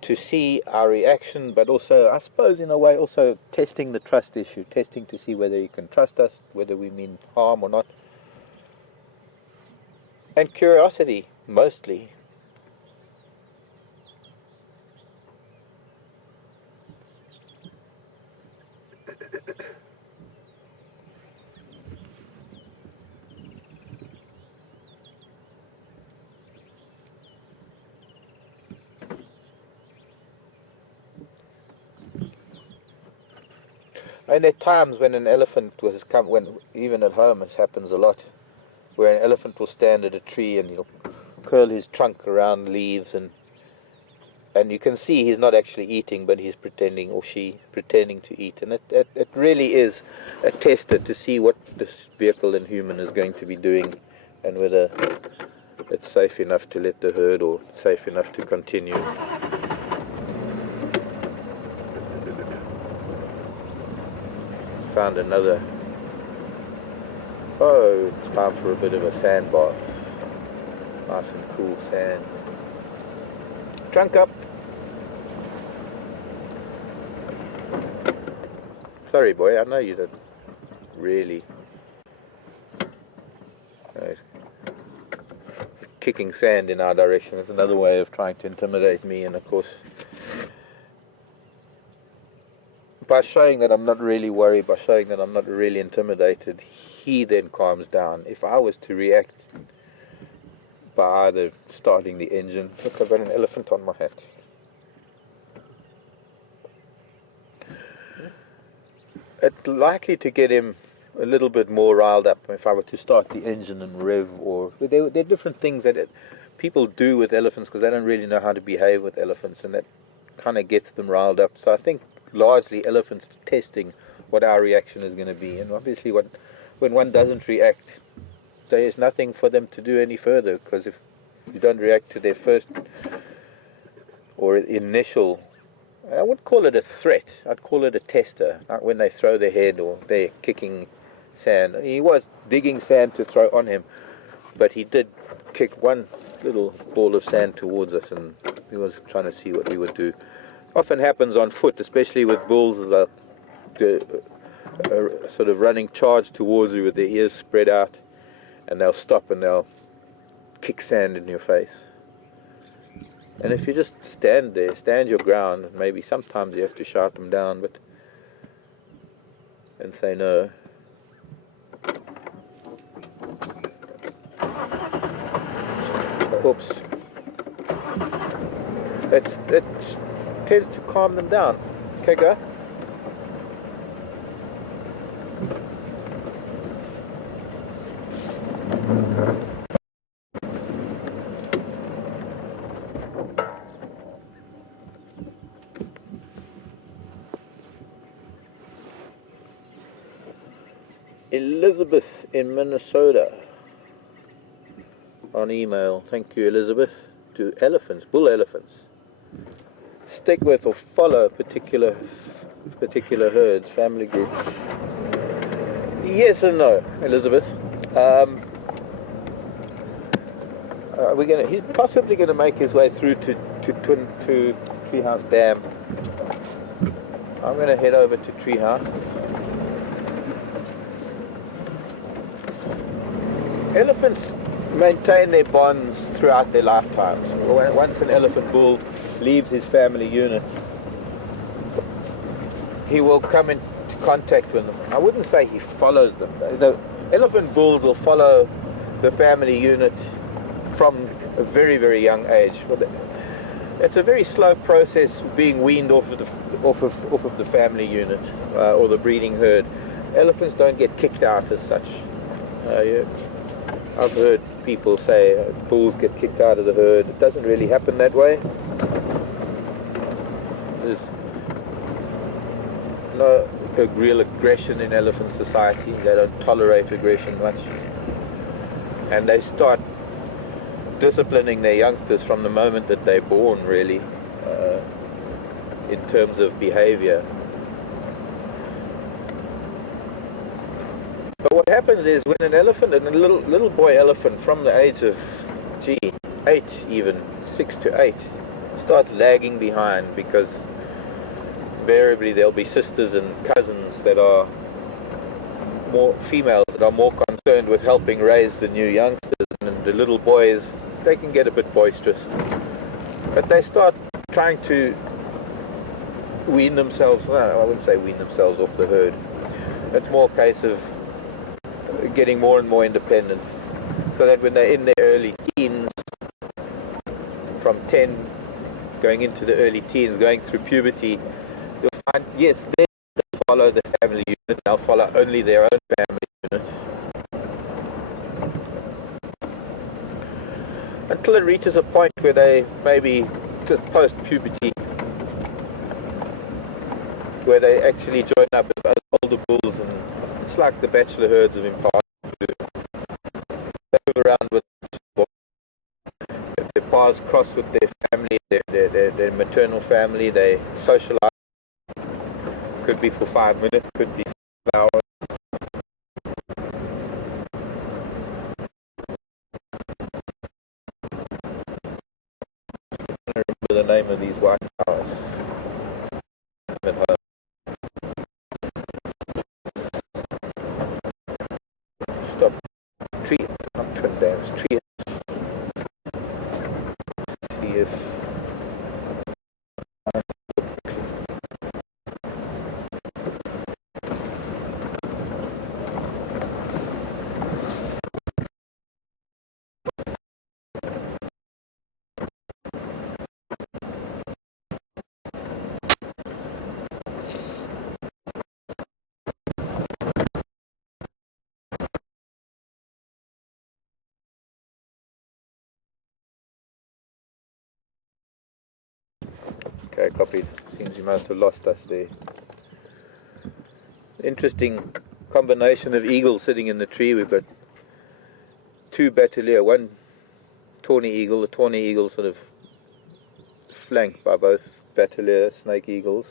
to see our reaction, but also, I suppose in a way, also testing the trust issue, testing to see whether he can trust us, whether we mean harm or not. And curiosity, mostly. And there are times when an elephant has come, when even at home it happens a lot, where an elephant will stand at a tree and he'll curl his trunk around leaves, and you can see he's not actually eating, but he's pretending, or she pretending to eat. And it really is a tester to see what this vehicle and human is going to be doing, and whether it's safe enough to let the herd or safe enough to continue. Found another. Oh, it's time for a bit of a sand bath. Nice and cool sand. Trunk up. Sorry, boy, I know you didn't really. Kicking sand in our direction is another way of trying to intimidate me, and of course, by showing that I'm not really worried, by showing that I'm not really intimidated, he then calms down. If I was to react by either starting the engine, look, I've got an elephant on my hat. It's likely to get him a little bit more riled up if I were to start the engine and rev, or there are different things that people do with elephants because they don't really know how to behave with elephants, and that kind of gets them riled up. So I think largely elephants are testing what our reaction is going to be, and obviously when one doesn't react, there is nothing for them to do any further, because if you don't react to their first or initial, I wouldn't call it a threat, I'd call it a tester, like when they throw their head or they're kicking sand. He was digging sand to throw on him, but he did kick one little ball of sand towards us, and he was trying to see what we would do. Often happens on foot, especially with bulls, sort of running charge towards you with their ears spread out, and they'll stop and they'll kick sand in your face. And if you just stand there, stand your ground, maybe sometimes you have to shout them down, but and say no. Oops. It tends to calm them down. Okay, go. Elizabeth in Minnesota on email. Thank you, Elizabeth. To elephants, bull elephants, stick with or follow particular herds, family groups? Yes and no, Elizabeth. He's possibly going to make his way through to Treehouse Dam. I'm going to head over to Treehouse. Elephants maintain their bonds throughout their lifetimes. Once an elephant bull leaves his family unit, he will come into contact with them. I wouldn't say he follows them. The elephant bulls will follow the family unit from a very, very young age. It's a very slow process being weaned off of the family unit or the breeding herd. Elephants don't get kicked out as such. I've heard people say bulls get kicked out of the herd. It doesn't really happen that way. There's no real aggression in elephant society. They don't tolerate aggression much. And they start disciplining their youngsters from the moment that they're born, really, in terms of behavior. But what happens is when an elephant, and a little boy elephant from the age of 8, even 6 to 8, start lagging behind, because invariably there'll be sisters and cousins that are more females that are more concerned with helping raise the new youngsters, and the little boys, they can get a bit boisterous, but they start trying to wean themselves, well, I wouldn't say wean themselves off the herd. It's more a case of getting more and more independent, so that when they're in their early teens, from 10 going into the early teens, going through puberty, you'll find, yes, they'll follow the family unit, they'll follow only their own family unit, until it reaches a point where they maybe just post-puberty, where they actually join up with older bulls, and it's like the bachelor herds of Impala. They move around with their paths cross with their family, their maternal family. They socialize. Could be for 5 minutes, could be for hours. I don't remember the name of these white cows at home. Stop. Tree, not twin dams, tree. See if okay, copied. Seems you must have lost us there. Interesting combination of eagles sitting in the tree. We've got two Battalier, one tawny eagle. The tawny eagle sort of flanked by both Battalier snake eagles.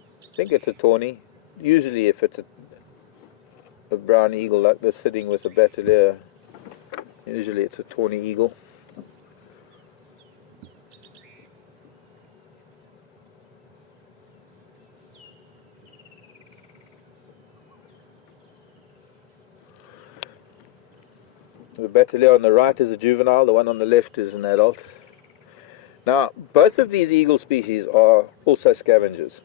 I think it's a tawny. Usually if it's a brown eagle like this sitting with a Battalier, usually it's a tawny eagle. The Battalier on the right is a juvenile, the one on the left is an adult. Now, both of these eagle species are also scavengers,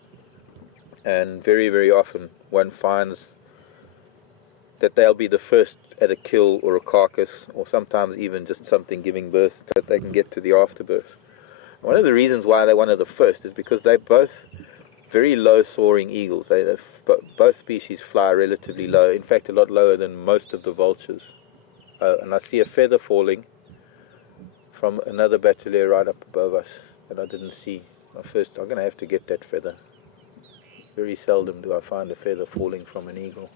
and very, very often one finds that they'll be the first at a kill or a carcass, or sometimes even just something giving birth, that they can get to the afterbirth. One of the reasons why they're one of the first is because they're both very low soaring eagles. Both species fly relatively low, in fact a lot lower than most of the vultures. And I see a feather falling from another Battalier right up above us that I didn't see. I'm going to have to get that feather. Very seldom do I find a feather falling from an eagle.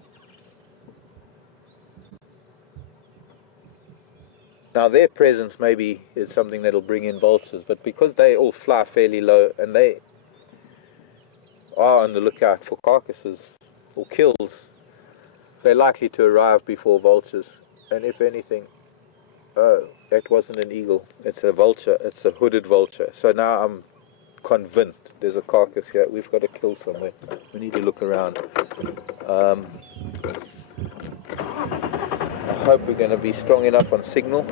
Now their presence maybe is something that'll bring in vultures, but because they all fly fairly low and they are on the lookout for carcasses or kills, they're likely to arrive before vultures. And if anything, oh, that wasn't an eagle, it's a vulture, it's a hooded vulture. So now I'm convinced there's a carcass here. We've got to kill somewhere. We need to look around. I hope we're going to be strong enough on signal.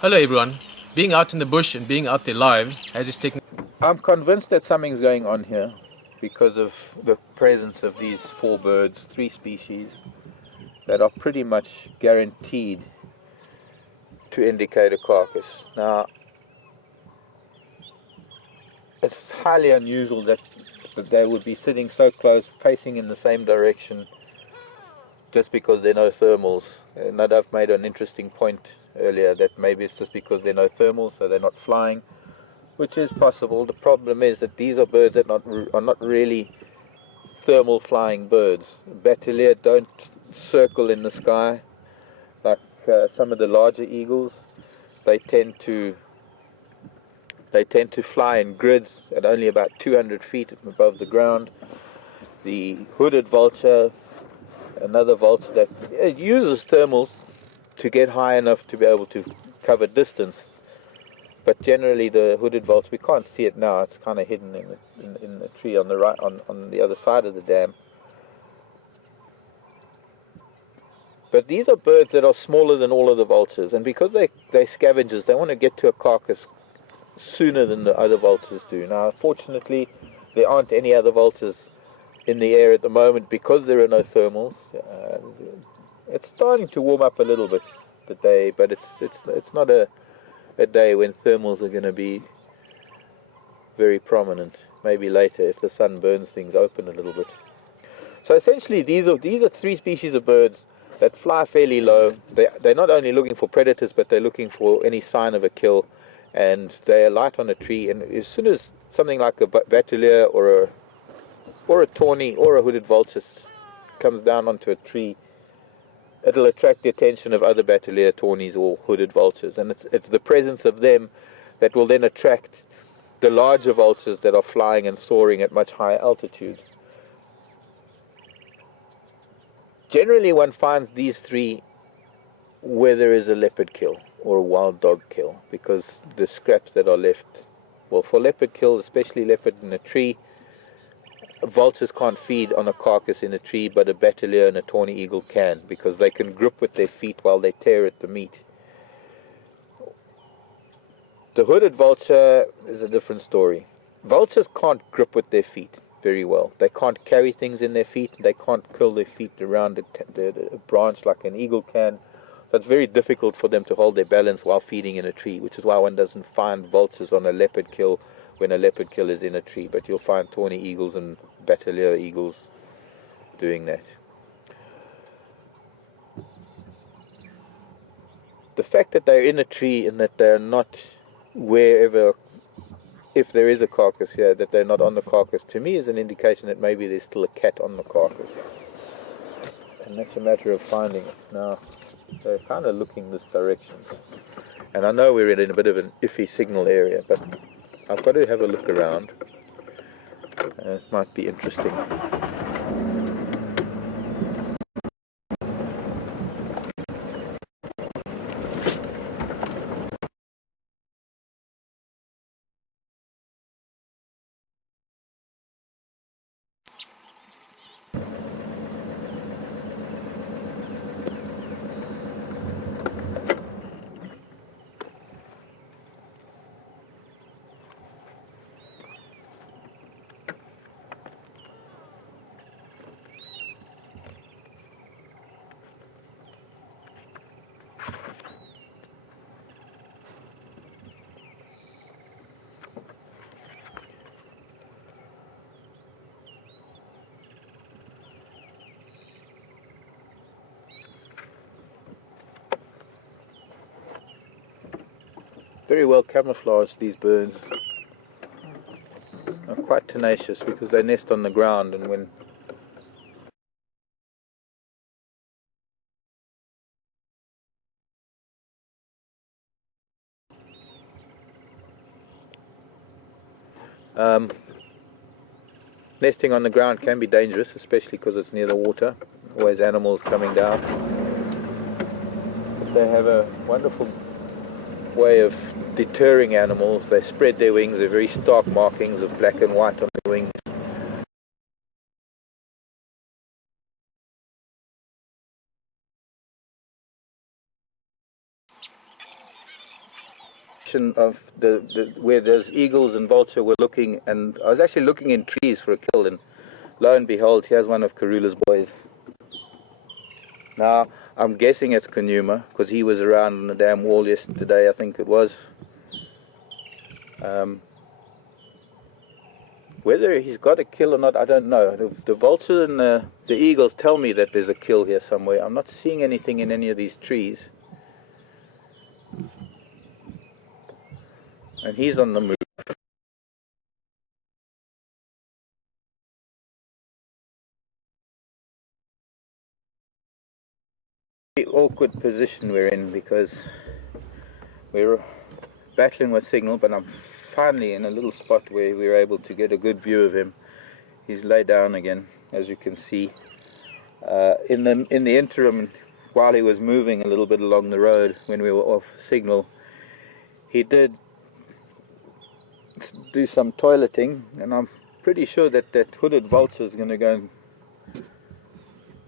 Hello everyone. Being out in the bush and being out there live has its technique. I'm convinced that something's going on here because of the presence of these four birds, three species, that are pretty much guaranteed to indicate a carcass. Now, it's highly unusual that they would be sitting so close, facing in the same direction, just because there are no thermals. And I've made an interesting point earlier that maybe it's just because there are no thermals, so they're not flying, which is possible. The problem is that these are birds that are not really thermal flying birds. Bateleur don't circle in the sky like some of the larger eagles. They tend to fly in grids at only about 200 feet above the ground. The hooded vulture, another vulture that uses thermals to get high enough to be able to cover distance. But generally the hooded vulture, we can't see it now, it's kind of hidden in the tree on the right, on the other side of the dam. But these are birds that are smaller than all of the vultures, and because they're scavengers, they want to get to a carcass sooner than the other vultures do. Now, fortunately, there aren't any other vultures in the air at the moment because there are no thermals. It's starting to warm up a little bit today, but it's not a day when thermals are going to be very prominent. Maybe later if the sun burns things open a little bit. So essentially, these are three species of birds that fly fairly low. They're not only looking for predators, but they're looking for any sign of a kill, and they alight on a tree. And as soon as something like a bateleur or a tawny or a hooded vulture comes down onto a tree, it'll attract the attention of other bateleur, tawnies, or hooded vultures, and it's the presence of them that will then attract the larger vultures that are flying and soaring at much higher altitudes. Generally, one finds these three where there is a leopard kill or a wild dog kill, because the scraps that are left, well, for leopard kill, especially leopard in a tree, vultures can't feed on a carcass in a tree, but a bateleur and a tawny eagle can, because they can grip with their feet while they tear at the meat. The hooded vulture is a different story. Vultures can't grip with their feet very well. They can't carry things in their feet. They can't curl their feet around a branch like an eagle can. So it's very difficult for them to hold their balance while feeding in a tree, which is why one doesn't find vultures on a leopard kill when a leopard kill is in a tree, but you'll find tawny eagles and bateleur eagles doing that. The fact that they're in a tree and that they're not wherever, if there is a carcass here, that they're not on the carcass, to me is an indication that maybe there's still a cat on the carcass. And that's a matter of finding it. Now, they're kind of looking this direction. And I know we're in a bit of an iffy signal area, but I've got to have a look around. It might be interesting. Very well camouflaged, these birds. Are quite tenacious because they nest on the ground, and when nesting on the ground can be dangerous, especially because it's near the water. Always animals coming down. But they have a wonderful way of deterring animals. They spread their wings. They're very stark markings of black and white on their wings. Of where those eagles and vulture were looking, and I was actually looking in trees for a kill, and lo and behold, here's one of Karula's boys. Now I'm guessing it's Djuma because he was around on the damn wall yesterday, I think it was. Whether he's got a kill or not, I don't know. The vulture and the eagles tell me that there's a kill here somewhere. I'm not seeing anything in any of these trees. And he's on the move. awkward position we're in because we're battling with signal, but I'm finally in a little spot where we're able to get a good view of him. He's laid down again, as you can see. In the interim, while he was moving a little bit along the road when we were off signal, he did do some toileting, and I'm pretty sure that that hooded vulture is going to go and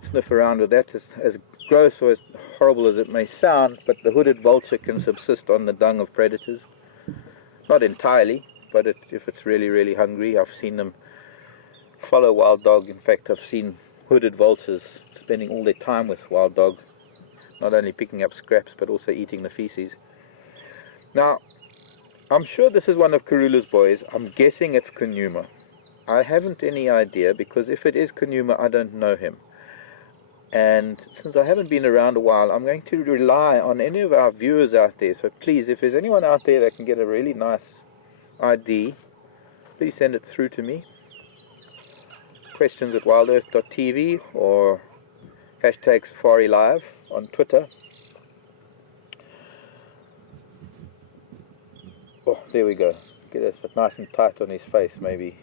sniff around with that. As gross or as horrible as it may sound, but the hooded vulture can subsist on the dung of predators. Not entirely, but if it's really, really hungry. I've seen them follow wild dog. In fact, I've seen hooded vultures spending all their time with wild dog, not only picking up scraps but also eating the feces. Now, I'm sure this is one of Karula's boys. I'm guessing it's Djuma. I haven't any idea, because if it is Djuma, I don't know him. And since I haven't been around a while, I'm going to rely on any of our viewers out there. So please, if there's anyone out there that can get a really nice ID, please send it through to me. Questions at WildEarthTV or hashtag Safari Live on Twitter. Oh, there we go. Get us nice and tight on his face, maybe.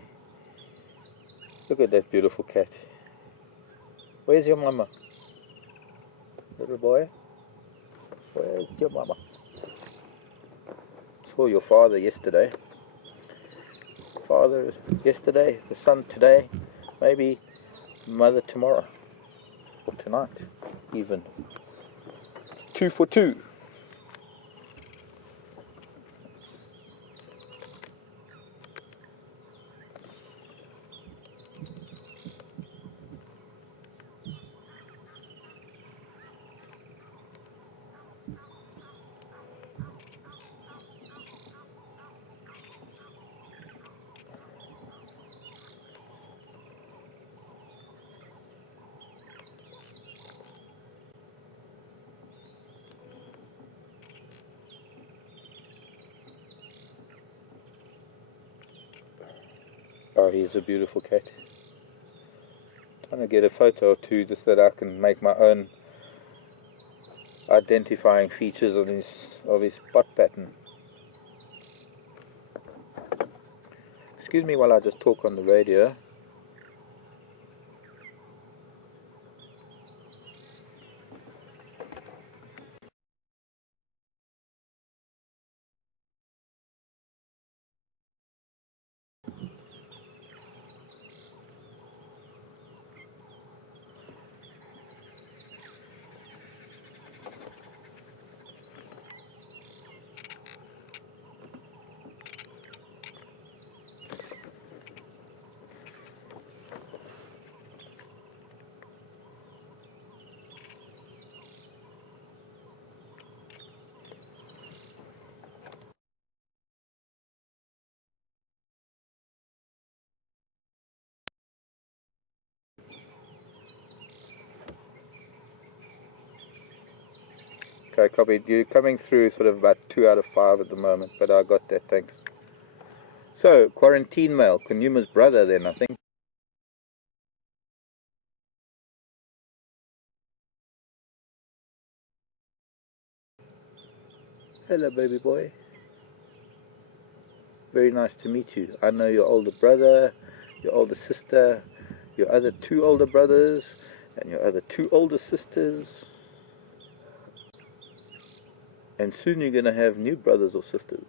Look at that beautiful cat. Where's your mama? Little boy? Where's your mama? Saw your father yesterday. Father yesterday, the son today, maybe mother tomorrow. Or tonight, even. 2 for 2. Oh, he's a beautiful cat. Trying to get a photo or two just so that I can make my own identifying features of his butt pattern. Excuse me while I just talk on the radio. Okay, copied. You're coming through sort of about 2 out of 5 at the moment, but I got that, thanks. So, quarantine male, Djuma's brother then, I think. Hello, baby boy. Very nice to meet you. I know your older brother, your older sister, your other 2 older brothers, and your other 2 older sisters. And soon you're going to have new brothers or sisters.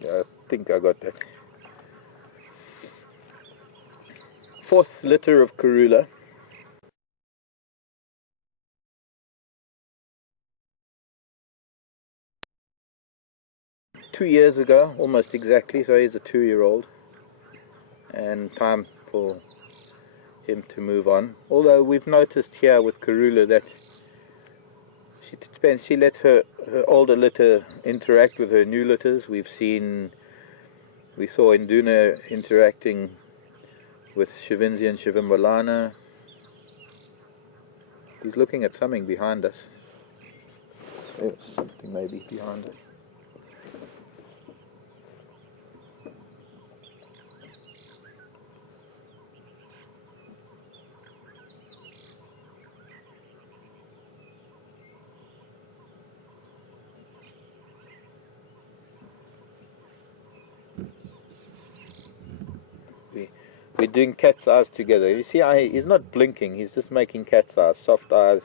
Yeah, I think I got that. 4th litter of Karula. Two years ago, almost exactly, so he's a 2-year-old. And time for him to move on. Although we've noticed here with Karula that She lets her older litter interact with her new litters. We saw Induna interacting with Shivinzi and Shivimbalana. He's looking at something behind us. There's something maybe behind us. We're doing cat's eyes together. You see, he's not blinking. He's just making cat's eyes, soft eyes.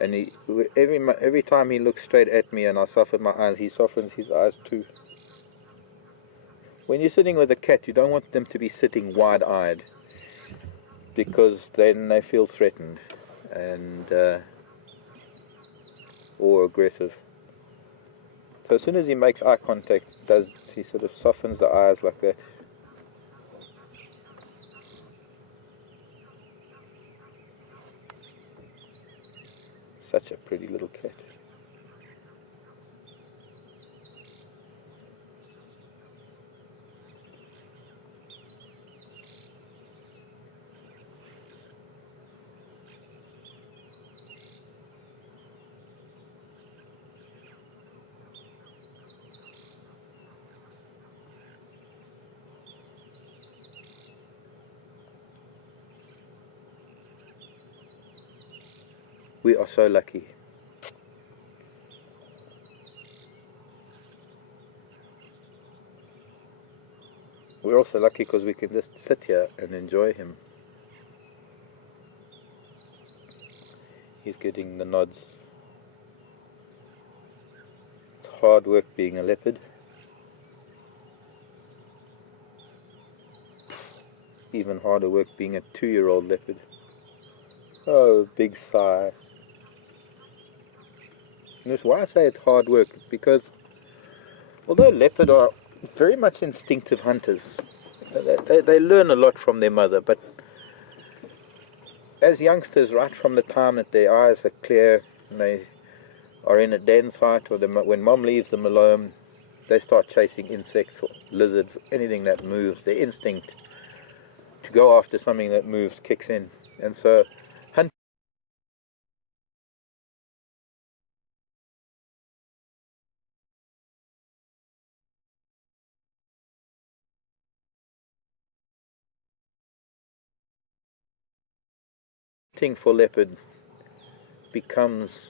And every time he looks straight at me and I soften my eyes, he softens his eyes too. When you're sitting with a cat, you don't want them to be sitting wide-eyed, because then they feel threatened and or aggressive. So as soon as he makes eye contact, he sort of softens the eyes like that. Such a pretty little cat. We are so lucky. We're also lucky because we can just sit here and enjoy him. He's getting the nods. It's hard work being a leopard. Even harder work being a 2-year-old leopard. Oh, big sigh. And that's why I say it's hard work, because although leopard are very much instinctive hunters, they learn a lot from their mother, but as youngsters, right from the time that their eyes are clear and they are in a den site, or when mom leaves them alone, they start chasing insects or lizards, anything that moves. Their instinct to go after something that moves kicks in. And so hunting for leopard becomes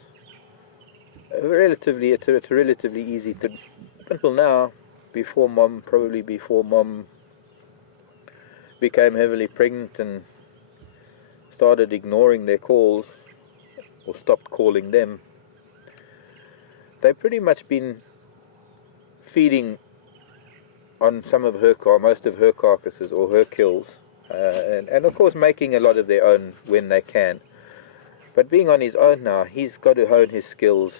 relatively, it's relatively easy to, until now, probably before mom became heavily pregnant and started ignoring their calls, or stopped calling them. They've pretty much been feeding on most of her carcasses or her kills, and of course making a lot of their own when they can. But being on his own now, he's got to hone his skills,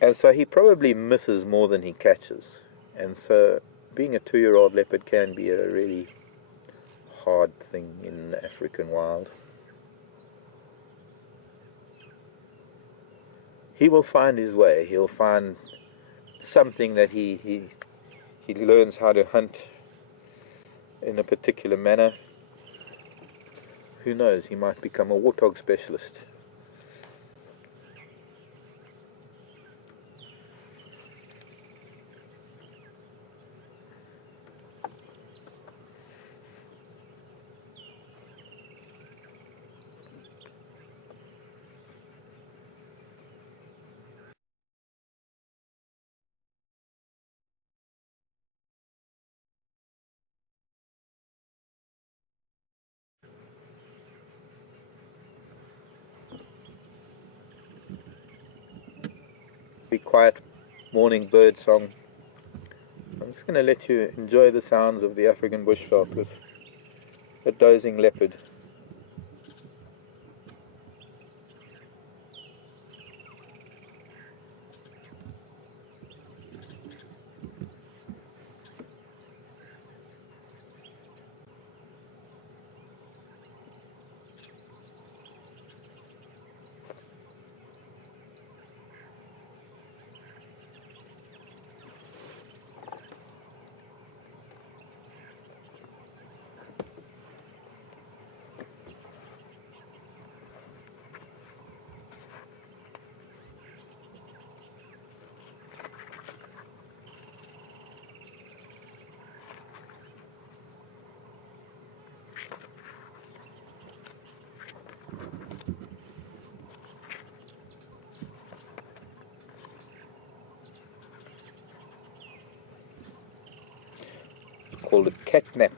and so he probably misses more than he catches. And so being a 2-year-old leopard can be a really hard thing in the African wild. He will find his way. He'll find something that he learns how to hunt in a particular manner. Who knows, he might become a warthog specialist. Be quiet morning bird song. I'm just going to let you enjoy the sounds of the African bushveld with a dozing leopard. called it catnap.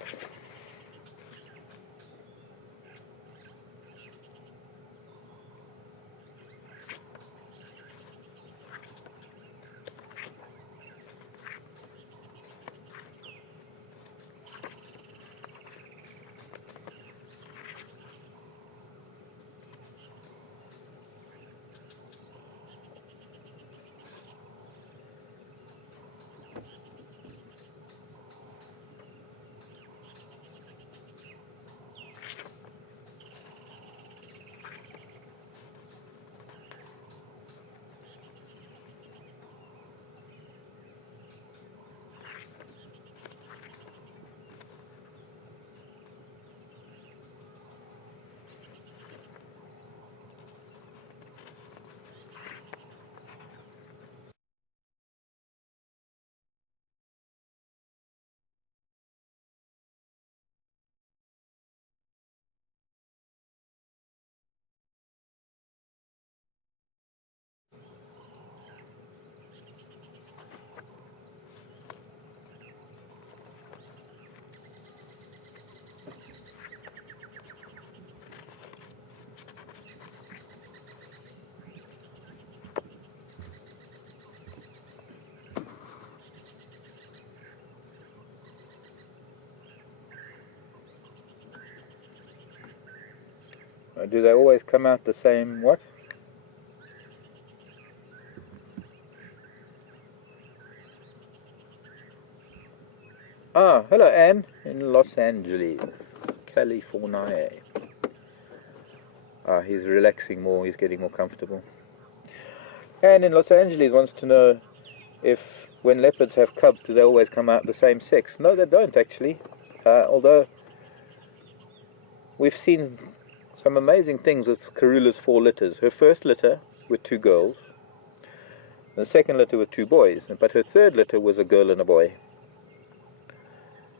Do they always come out the same what? Ah, hello Anne in Los Angeles, California. Ah, he's relaxing more, he's getting more comfortable. Anne in Los Angeles wants to know if when leopards have cubs, do they always come out the same sex? No, they don't actually. Although we've seen some amazing things with Karula's 4 litters. Her first litter were 2 girls. The second litter were 2 boys. But her third litter was a girl and a boy.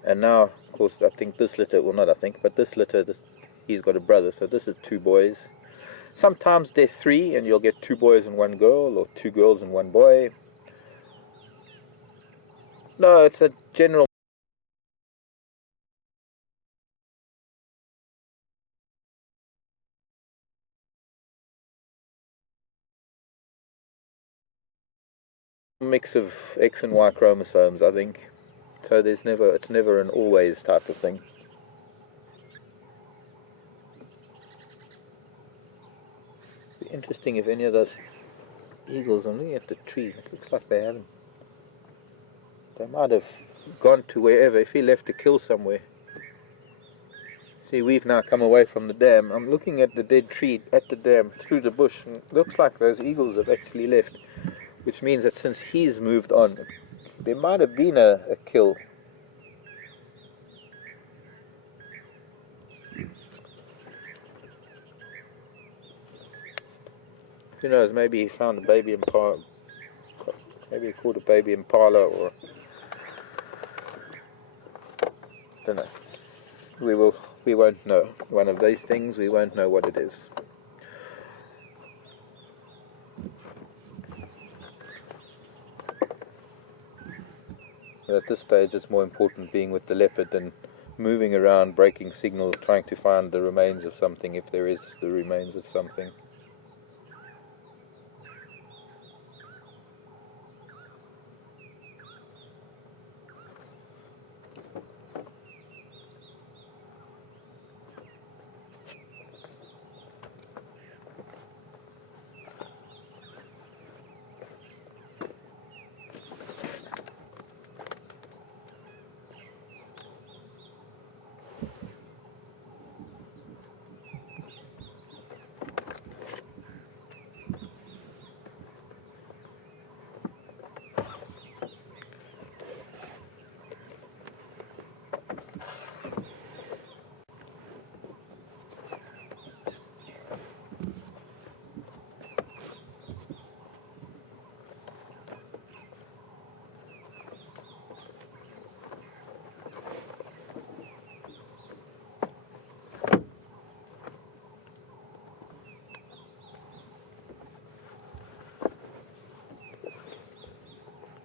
And now, of course, I think this litter, well not I think, but this litter, he's got a brother, so this is 2 boys. Sometimes they're 3 and you'll get 2 boys and 1 girl, or 2 girls and 1 boy. No, it's a general mix of X and Y chromosomes, I think. So it's never an always type of thing. It'd be interesting if any of those eagles, I'm looking at the tree, it looks like they haven't. They might have gone to wherever, if he left to kill somewhere. See, we've now come away from the dam. I'm looking at the dead tree at the dam through the bush, and it looks like those eagles have actually left, which means that since he's moved on, there might have been a kill. Who knows, maybe he found a baby impala, maybe he caught a baby impala, or I don't know. We won't know. One of these things, we won't know what it is. But at this stage it's more important being with the leopard than moving around, breaking signals, trying to find the remains of something, if there is the remains of something.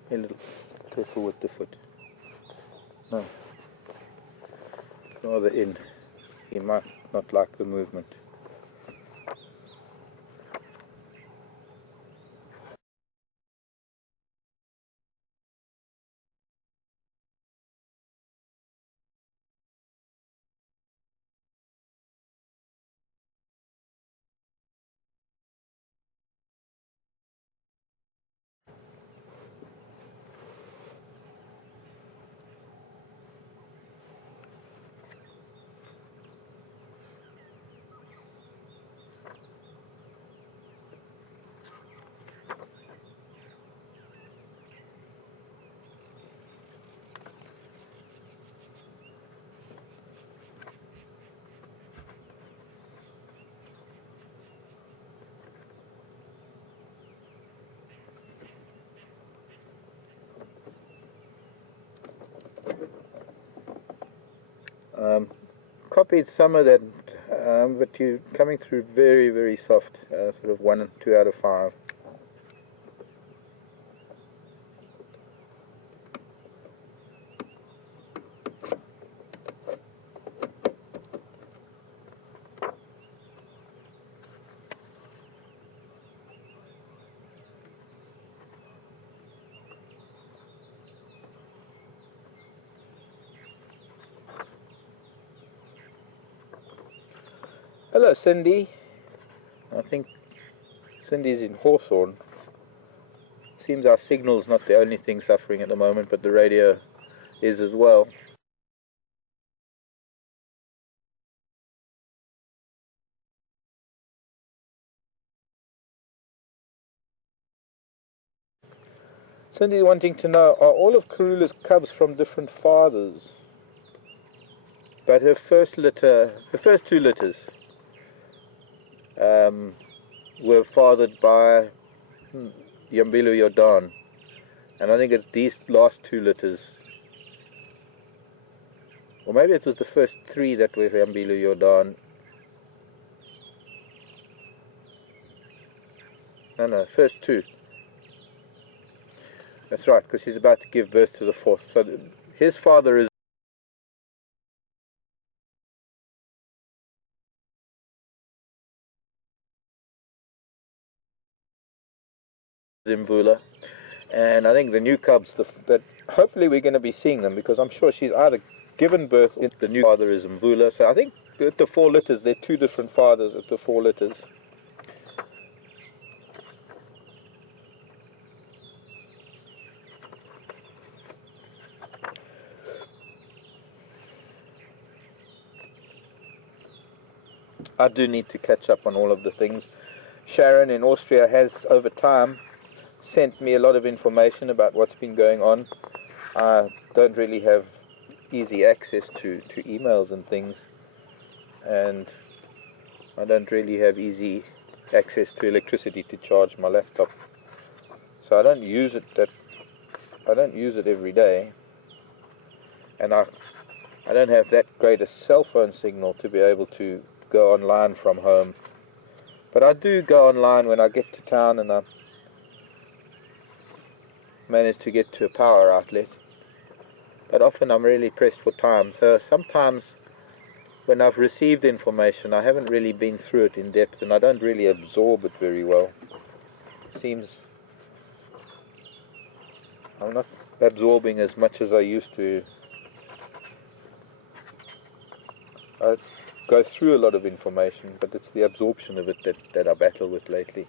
A little careful with the foot. No. rather in. He might not like the movement. Copied some of that, but you're coming through very, very soft, sort of 1 and 2 out of 5. Hello Cindy, I think Cindy's in Hawthorne. Seems our signal's not the only thing suffering at the moment, but the radio is as well. Cindy wanting to know, are all of Karula's cubs from different fathers? But her first two litters were fathered by Yambilu Yordan, and I think it's these last 2 litters, or maybe it was the first 3 that were Yambilu Yordan. No, first 2. That's right, because he's about to give birth to the 4th. So his father is Mvula, and I think the new cubs, that hopefully we're going to be seeing them, because I'm sure she's either given birth, the new father is Mvula, so I think at the 4 litters, they're 2 different fathers at the 4 litters. I do need to catch up on all of the things. Sharon in Austria has, over time, sent me a lot of information about what's been going on. I don't really have easy access to emails and things, and I don't really have easy access to electricity to charge my laptop, so I don't use it every day, and I don't have that great a cell phone signal to be able to go online from home. But I do go online when I get to town and I manage to get to a power outlet. But often I'm really pressed for time, so sometimes when I've received information I haven't really been through it in depth and I don't really absorb it very well. It seems I'm not absorbing as much as I used to. I go through a lot of information, but it's the absorption of it that I battle with lately.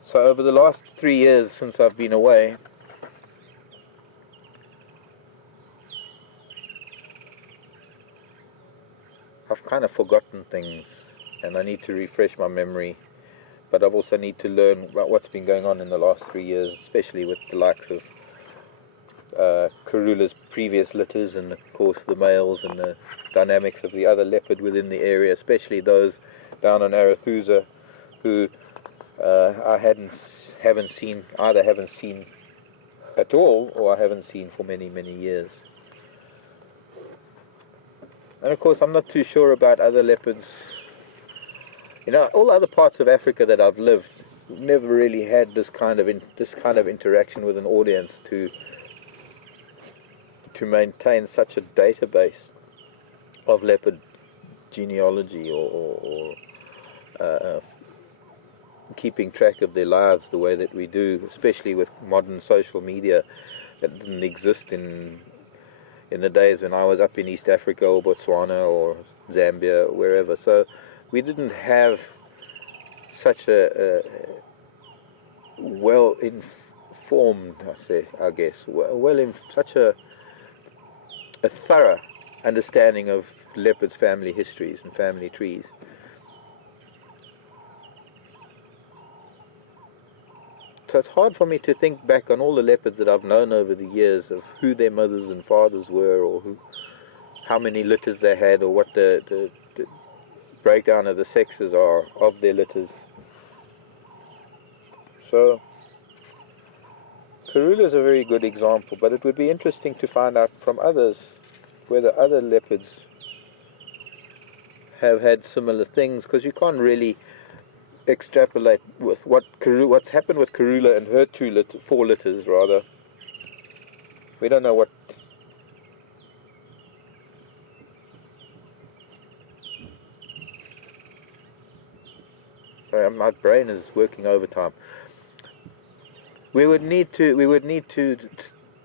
So over the last 3 years since I've been away, I've kind of forgotten things and I need to refresh my memory, but I've also need to learn about what's been going on in the last 3 years, especially with the likes of Karula's previous litters and of course the males and the dynamics of the other leopard within the area, especially those down on Arathusa who I haven't seen at all, or I haven't seen for many years. And of course I'm not too sure about other leopards. You know, all other parts of Africa that I've lived, never really had this kind of interaction with an audience to maintain such a database. of leopard genealogy or keeping track of their lives the way that we do, especially with modern social media that didn't exist in the days when I was up in East Africa or Botswana or Zambia, or wherever. So we didn't have such a well informed, I guess, such a thorough understanding of leopards' family histories and family trees. So it's hard for me to think back on all the leopards that I've known over the years, of who their mothers and fathers were, or how many litters they had, or what the breakdown of the sexes are of their litters. So Karula is a very good example, but it would be interesting to find out from others whether other leopards have had similar things, because you can't really extrapolate with what's happened with Karula and her four litters rather. We don't know what. Sorry, my brain is working overtime. We would need to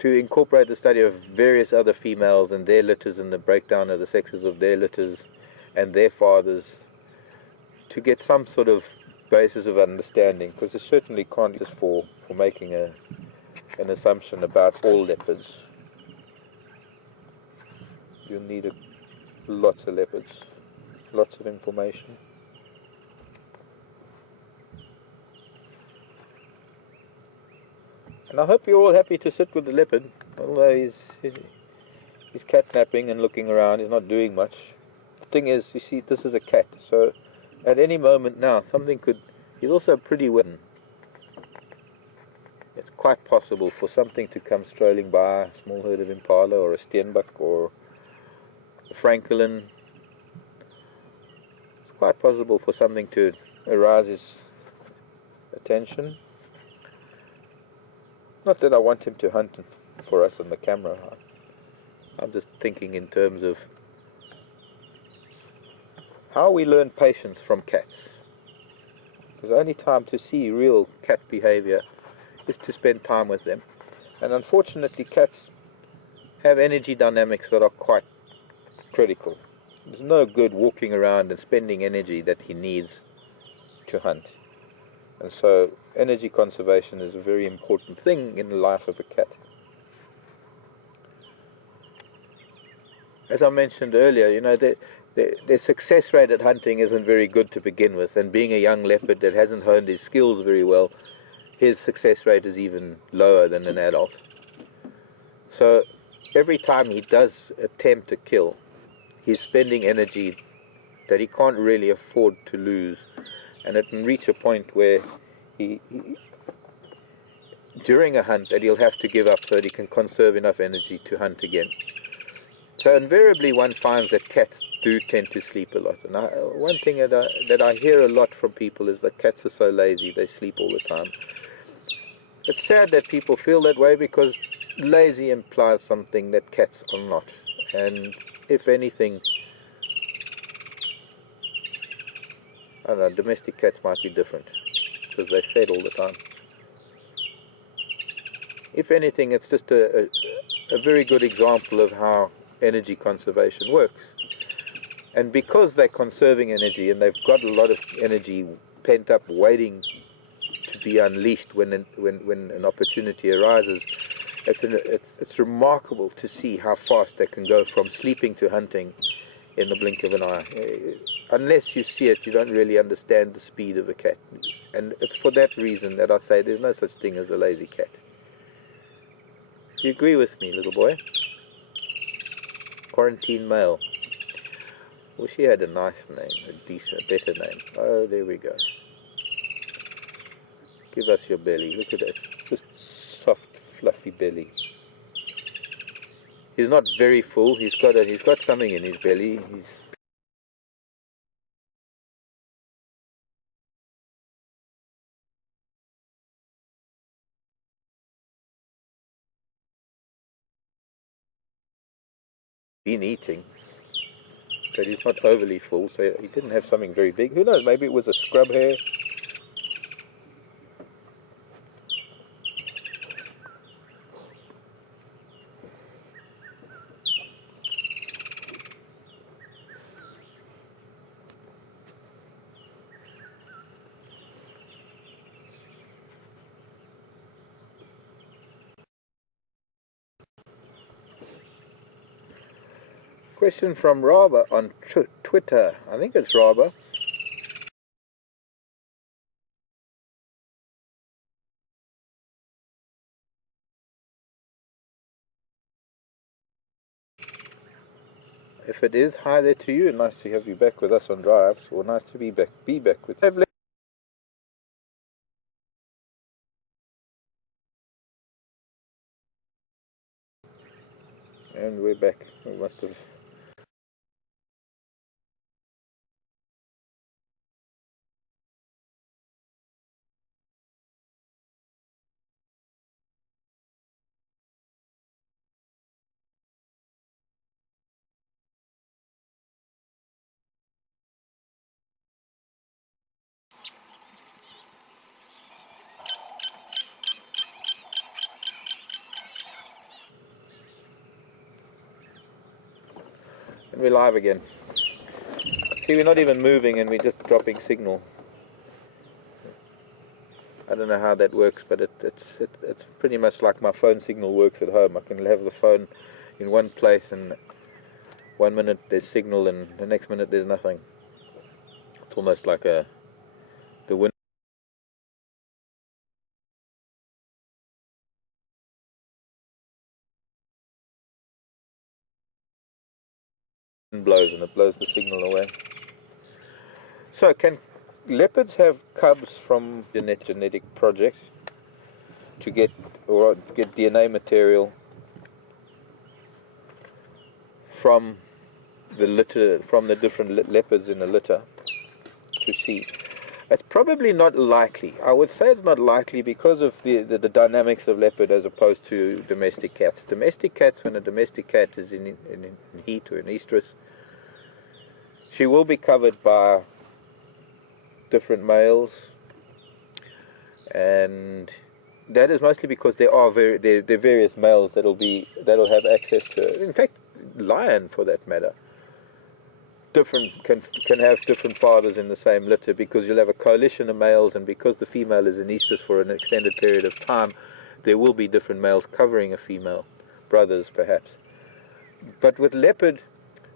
incorporate the study of various other females and their litters and the breakdown of the sexes of their litters and their fathers to get some sort of basis of understanding, because it certainly can't just for making an assumption about all leopards. You'll need lots of leopards, lots of information. And I hope you're all happy to sit with the leopard, although he's catnapping and looking around, he's not doing much. The thing is, you see, this is a cat, so at any moment now, he's also pretty wooden. It's quite possible for something to come strolling by, a small herd of impala or a steenbok or a francolin. It's quite possible for something to arouse his attention. Not that I want him to hunt for us on the camera. I'm just thinking in terms of how we learn patience from cats. Because the only time to see real cat behavior is to spend time with them. And unfortunately, cats have energy dynamics that are quite critical. There's no good walking around and spending energy that he needs to hunt. And so energy conservation is a very important thing in the life of a cat. As I mentioned earlier, you know, their success rate at hunting isn't very good to begin with, and being a young leopard that hasn't honed his skills very well, his success rate is even lower than an adult. So every time he does attempt a kill, he's spending energy that he can't really afford to lose, and it can reach a point where he during a hunt that he'll have to give up so that he can conserve enough energy to hunt again. So invariably one finds that cats do tend to sleep a lot. And one thing that I hear a lot from people is that cats are so lazy, they sleep all the time. It's sad that people feel that way, because lazy implies something that cats are not. And if anything, I don't know, domestic cats might be different, because they're fed all the time. If anything, it's just a very good example of how energy conservation works. And because they're conserving energy and they've got a lot of energy pent up waiting to be unleashed when an opportunity arises, it's remarkable to see how fast they can go from sleeping to hunting in the blink of an eye. Unless you see it, you don't really understand the speed of a cat. And it's for that reason that I say there's no such thing as a lazy cat. Do you agree with me, little boy? Quarantine male. Well, she had a nice name, a decent, better name. Oh, there we go. Give us your belly. Look at that. It's just soft, fluffy belly. He's not very full. He's got something in his belly. He's been eating. but he's not overly full, so he didn't have something very big. Who knows, maybe it was a scrub hare. Question from Raba on Twitter. I think it's Raba. If it is, hi there to you. Nice to have you back with us on drives, or nice to be back with you. And we're back. We must have. And we're live again. See, we're not even moving and we're just dropping signal. I don't know how that works, but it's pretty much like my phone signal works at home. I can have the phone in one place and 1 minute there's signal and the next minute there's nothing. It's almost like the wind blows and it blows the signal away. So can leopards have cubs from genetic projects to get DNA material from the litter, from the different leopards in the litter to see? It's probably not likely. I would say it's not likely because of the dynamics of leopard as opposed to domestic cats. Domestic cats, when a domestic cat is in heat or in estrus, she will be covered by different males, and that is mostly because there are various males that'll have access to her. In fact, lion, for that matter, can have different fathers in the same litter because you'll have a coalition of males, and because the female is in estrus for an extended period of time, there will be different males covering a female, brothers perhaps. But with leopard,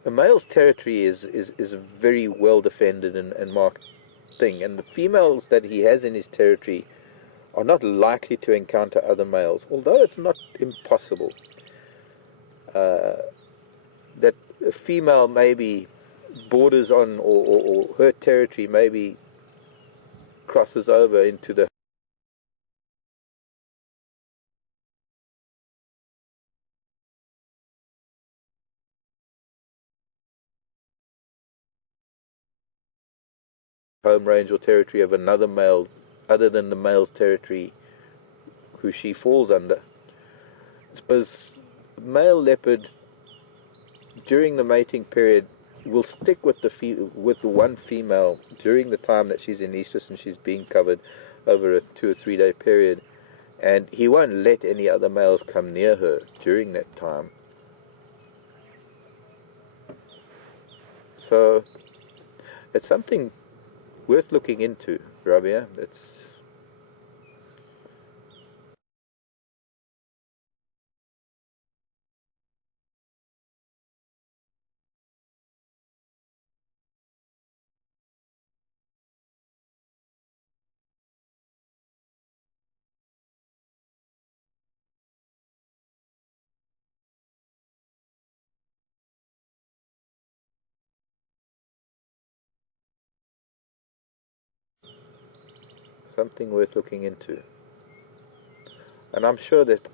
the male's territory is a very well defended and marked thing, and the females that he has in his territory are not likely to encounter other males, although it's not impossible that a female maybe borders on, or her territory maybe crosses over into the home range or territory of another male other than the male's territory who she falls under. Because male leopard during the mating period will stick with the one female during the time that she's in estrus and she's being covered over a 2 or 3 day period, and he won't let any other males come near her during that time. So it's something worth looking into, Rabia. It's something worth looking into, and I'm sure that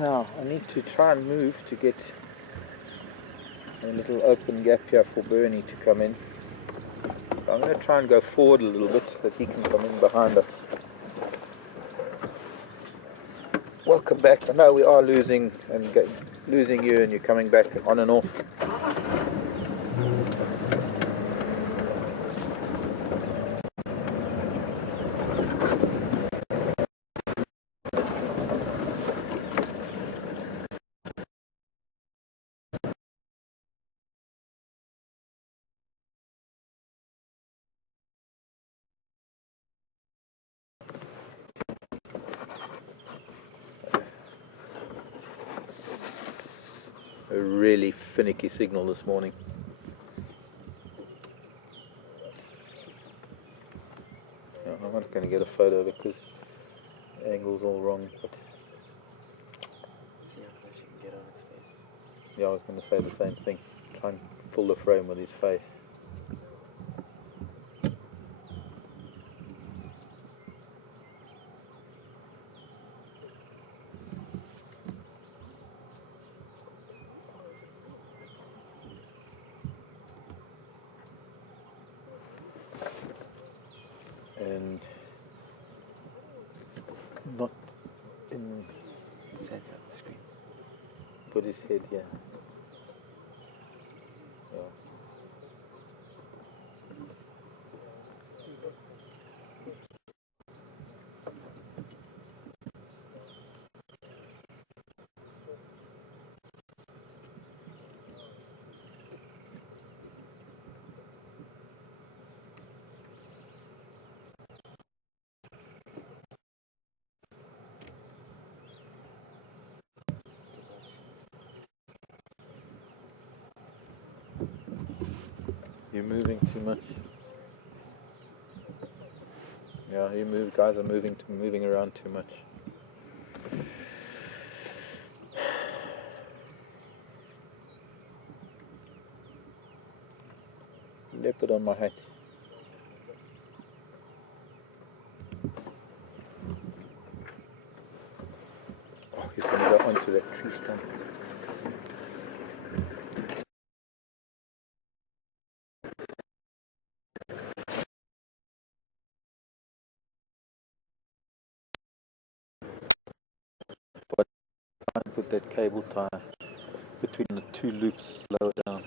Now I need to try and move to get a little open gap here for Bernie to come in. So I'm going to try and go forward a little bit so that he can come in behind us. Welcome back. I know we are losing you, and you're coming back on and off. A really finicky signal this morning. No, I'm not going to get a photo of it because the angle's all wrong. But see how close you can get on its face. yeah, I was going to say the same thing. Try and fill the frame with his face. And not in Center of the screen. put his head here. Yeah. You're moving too much. Yeah, guys are moving around too much. Leopard on my hat. Oh, he's going to go onto that tree stump. But try and put that cable tie between the two loops lower down.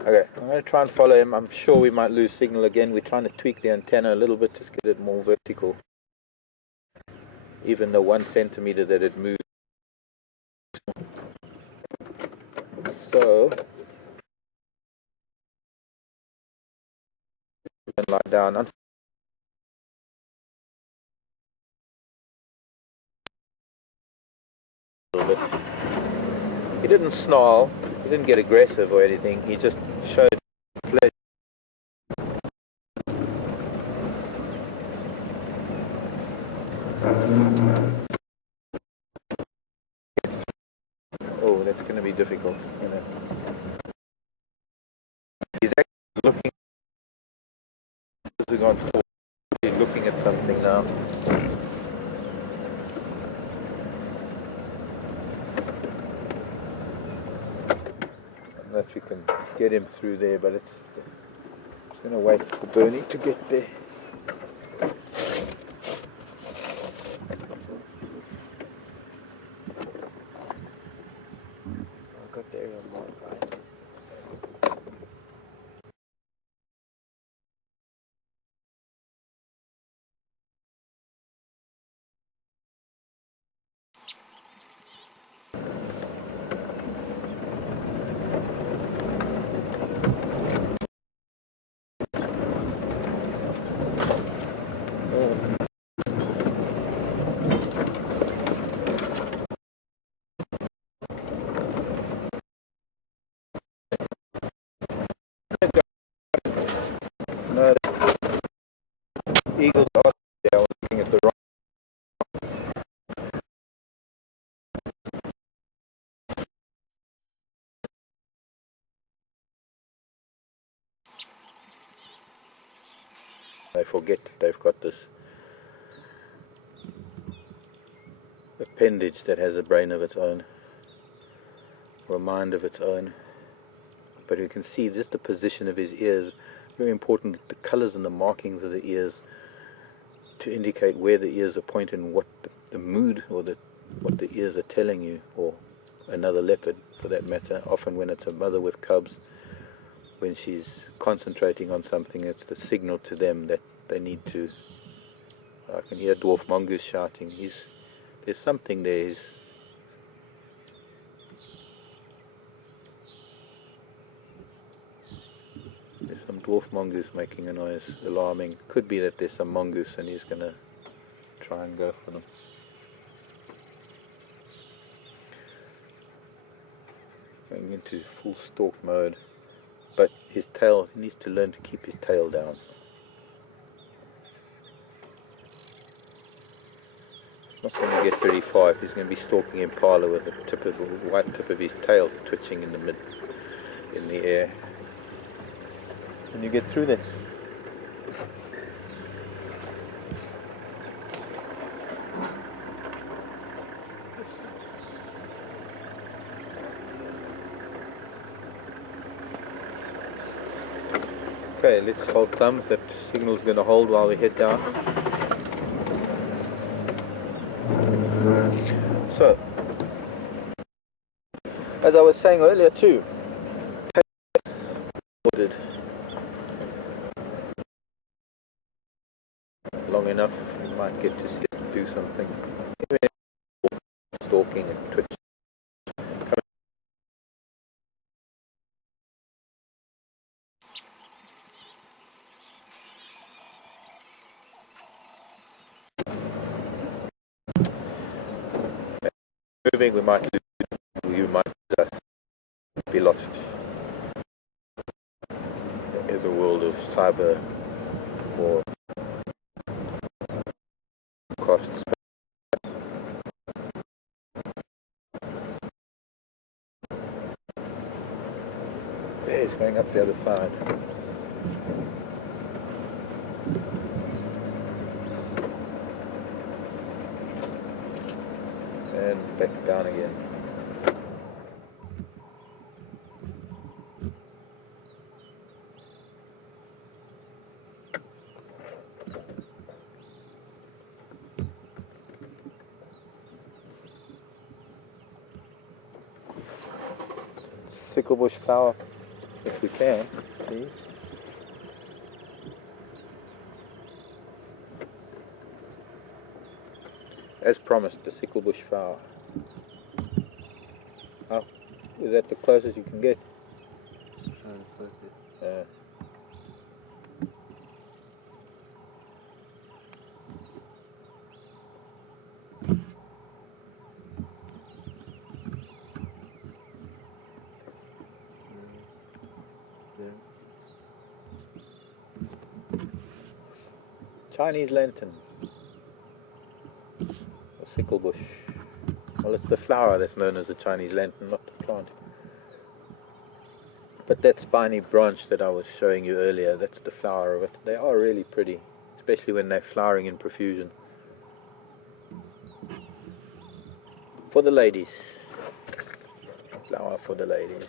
Okay, I'm going to try and follow him. I'm sure we might lose signal again. We're trying to tweak the antenna a little bit to get it more vertical. Even the 1 centimeter that it moves. So, we can lie down. A little bit. He didn't snarl, he didn't get aggressive or anything, he just showed pleasure. Oh, that's going to be difficult. You know. He's actually looking, as we've gone forward, he's looking at something now. I don't know if you can get him through there, but it's going to wait for Bernie to get there. I've got the aerial mark, right? No, the eagles are there. I was looking at the wrong. They forget they've got this appendage that has a brain of its own, or a mind of its own. But you can see just the position of his ears. Very important, the colors and the markings of the ears to indicate where the ears are pointed and what the mood or what the ears are telling you, or another leopard for that matter. Often when it's a mother with cubs, when she's concentrating on something, it's the signal to them that they need to. I can hear dwarf mongoose shouting. There's something there. There's some dwarf mongoose making a noise, alarming. Could be that there's some mongoose and he's going to try and go for them. Going into full stalk mode. But his tail, he needs to learn to keep his tail down. Not going to get very far if he's going to be stalking impala with the white tip of his tail twitching in the air. Can you get through there? Okay, let's hold thumbs. That signal's going to hold while we head down. So, as I was saying earlier too, ordered long enough, you might get to sleep, do something. Stalking and twitching. Moving, we might lose, you might just be lost in the world of cyber or costs. There, it's going up the other side. And back down again. Sicklebush flower, if we can, please. As promised, the sicklebush flower. Oh, is that the closest you can get? Chinese lantern. Or sicklebush. Well, it's the flower that's known as the Chinese lantern, not the plant. But that spiny branch that I was showing you earlier, that's the flower of it. They are really pretty, especially when they're flowering in profusion. For the ladies. Flower for the ladies.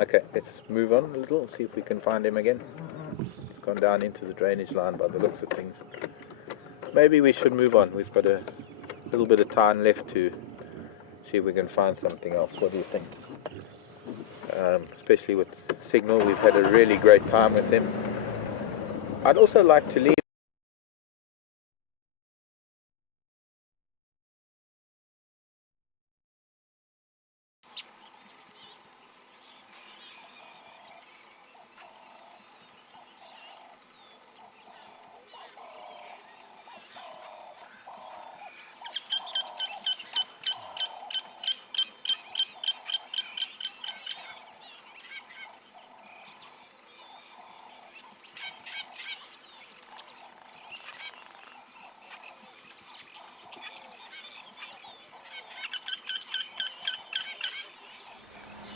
Okay, let's move on a little, see if we can find him again. It's gone down into the drainage line by the looks of things. Maybe we should move on. We've got a little bit of time left to see if we can find something else. What do you think? Especially with Signal, we've had a really great time with him. I'd also like to leave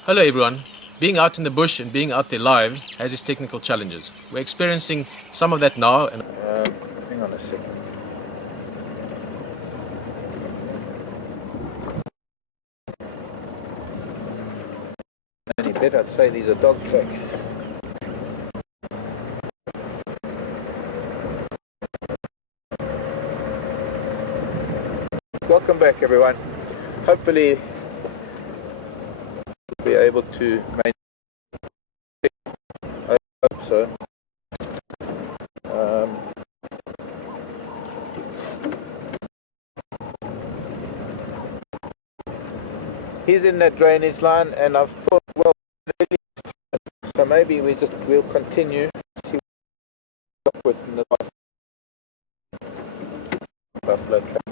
Hello everyone. Being out in the bush and being out there live has its technical challenges. We're experiencing some of that now. And hang on a second. Any bit, I'd say these are dog tracks. Welcome back, everyone. Hopefully we'll be able to maintain. I hope so. He's in that drainage line, and I've thought, well, so maybe we'll continue to see what we're up with in the buffalo track.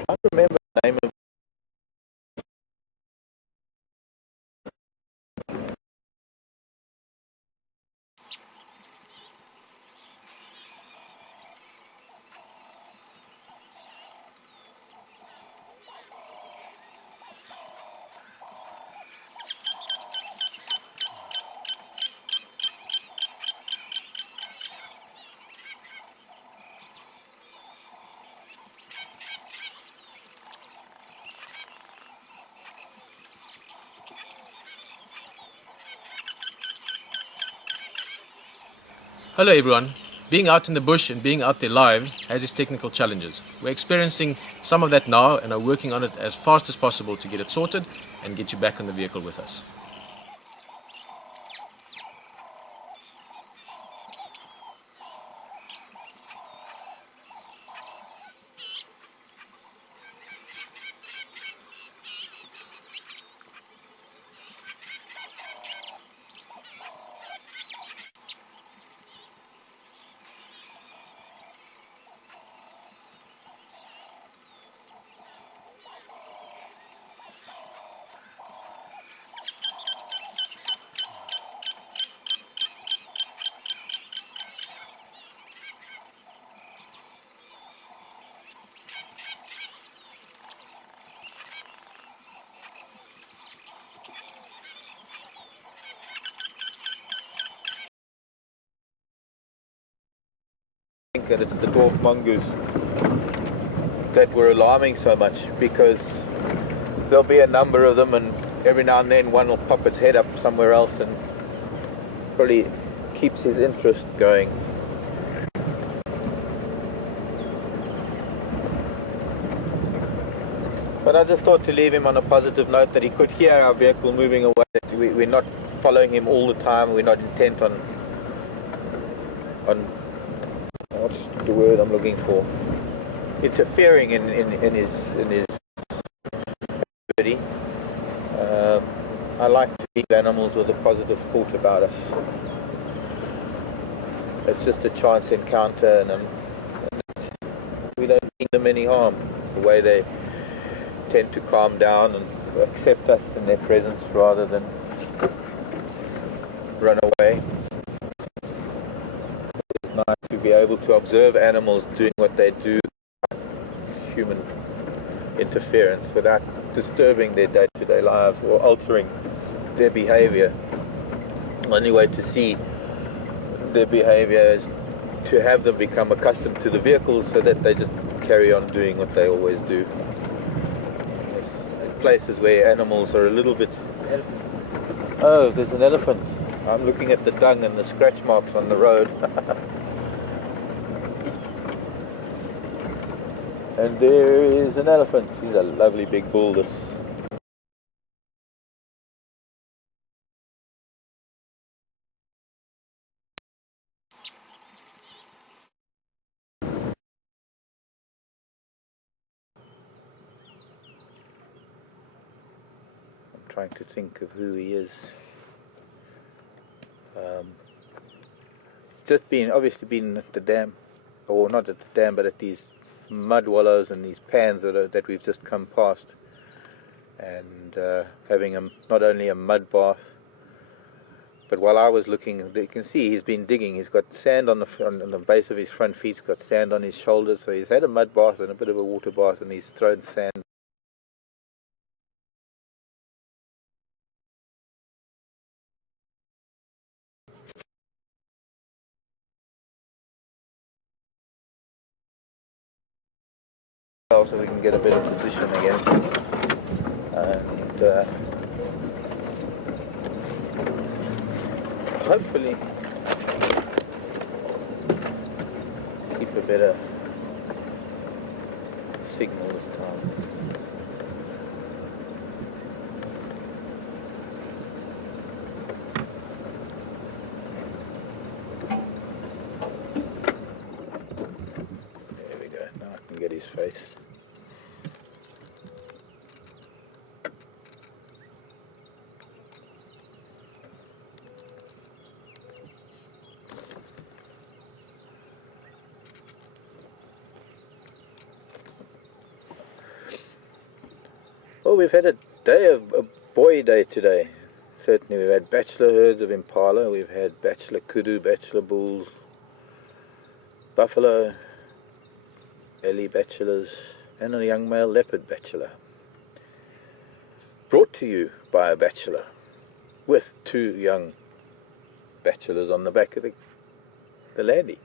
I can't remember the name of. Hello everyone. Being out in the bush and being out there live has its technical challenges. We're experiencing some of that now and are working on it as fast as possible to get it sorted and get you back on the vehicle with us. I think that it's the dwarf mongoose that were alarming so much, because there'll be a number of them, and every now and then one will pop its head up somewhere else and probably keeps his interest going. But I just thought to leave him on a positive note, that he could hear our vehicle moving away. We're not following him all the time. We're not intent on what's the word I'm looking for? Interfering in his activity. I like to leave animals with a positive thought about us. It's just a chance encounter, and we don't mean them any harm. The way they tend to calm down and accept us in their presence rather than run away. It's nice to be able to observe animals doing what they do without human interference, without disturbing their day-to-day lives or altering their behavior. The only way to see their behavior is to have them become accustomed to the vehicles, so that they just carry on doing what they always do. In places where animals are a little bit... Oh, there's an elephant. I'm looking at the dung and the scratch marks on the road. And there is an elephant. He's a lovely big bull, this. I'm trying to think of who he is. Just obviously been at the dam, or not at the dam, but at these mud wallows and these pans that we've just come past, and having not only a mud bath, but while I was looking, you can see he's been digging. He's got sand on the base of his front feet. He's got sand on his shoulders, so he's had a mud bath and a bit of a water bath, and he's thrown sand. well so we can get a better position again. And hopefully keep a better signal this time. There we go, now I can get his face. Well, we've had a boy day today. Certainly we've had bachelor herds of impala, we've had bachelor kudu, bachelor bulls, buffalo, ellie bachelors, and a young male leopard bachelor. Brought to you by a bachelor, with 2 young bachelors on the back of the laddie.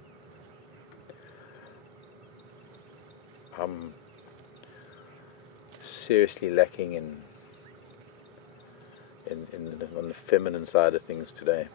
I'm seriously lacking on the feminine side of things today.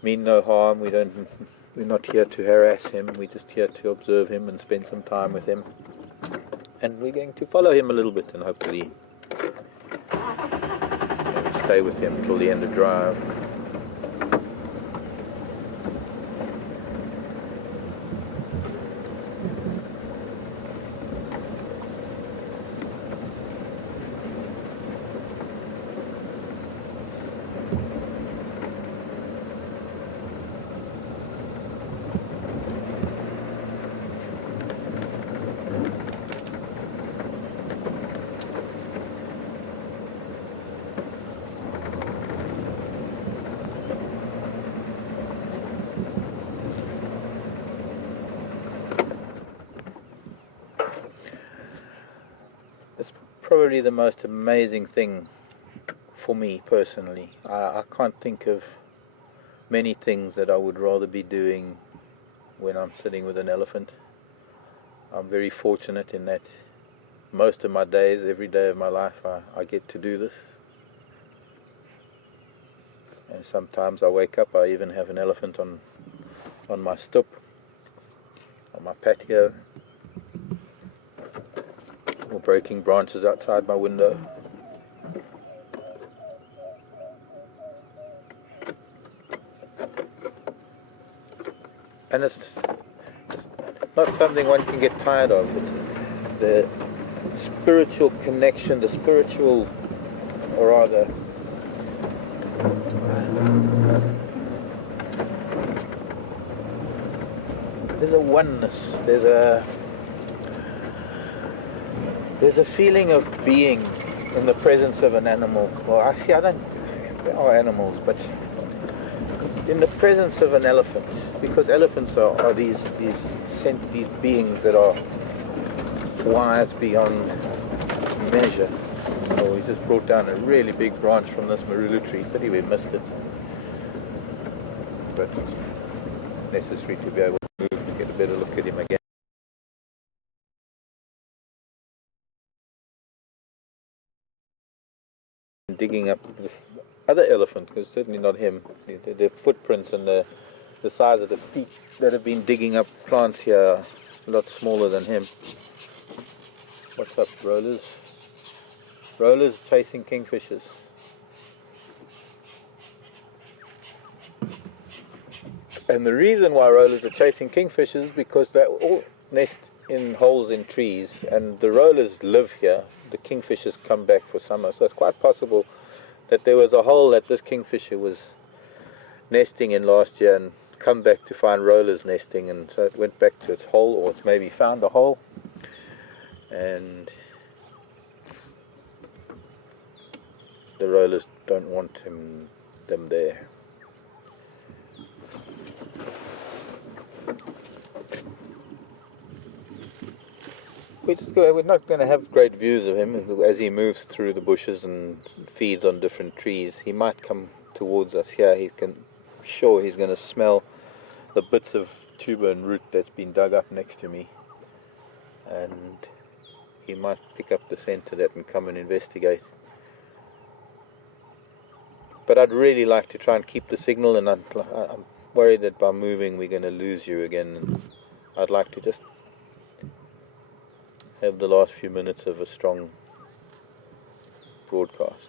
Mean no harm, we're not here to harass him, we're just here to observe him and spend some time with him. And we're going to follow him a little bit and hopefully stay with him till the end of drive. It's probably the most amazing thing for me personally. I can't think of many things that I would rather be doing when I'm sitting with an elephant. I'm very fortunate in that most of my days, every day of my life, I get to do this. And sometimes I wake up, I even have an elephant on my stoep, on my patio, or breaking branches outside my window. And it's not something one can get tired of. It's the spiritual connection, the spiritual, or rather, there's a oneness, there's a feeling of being in the presence of an animal. Well, actually, there are animals, but in the presence of an elephant, because elephants are these beings that are wise beyond measure. Oh, we just brought down a really big branch from this marula tree. Pity we missed it. But it's necessary to be able to move to get a better look at him again. Digging up the other elephant, because certainly not him. The footprints and the the size of the feet that have been digging up plants here are a lot smaller than him. What's up, rollers? Rollers chasing kingfishers. And the reason why rollers are chasing kingfishers is because they all nest in holes in trees, and the rollers live here. The kingfishers come back for summer, so it's quite possible that there was a hole that this kingfisher was nesting in last year and come back to find rollers nesting, and so it went back to its hole, or it's maybe found a hole, and the rollers don't want them there. We're not going to have great views of him as he moves through the bushes and feeds on different trees. He might come towards us here. He's going to smell the bits of tuber and root that's been dug up next to me, and he might pick up the scent of that and come and investigate. But I'd really like to try and keep the signal, and I'm worried that by moving we're going to lose you again. I'd like to just have the last few minutes of a strong broadcast.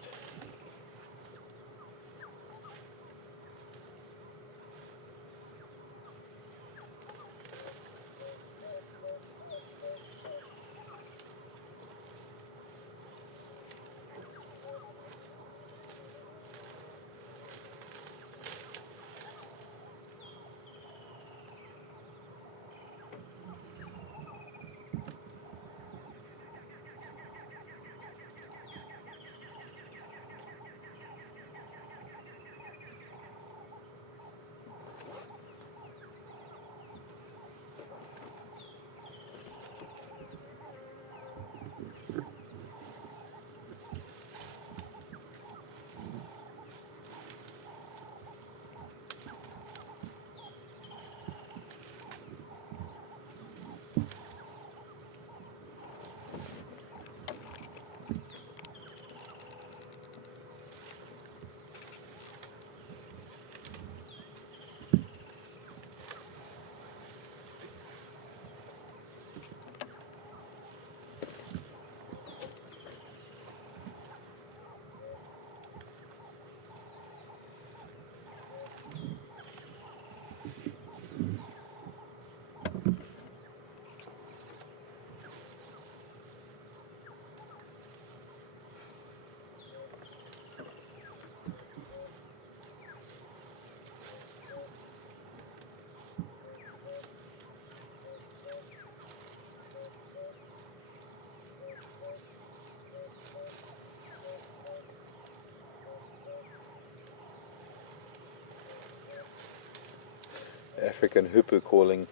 African hoopoe calling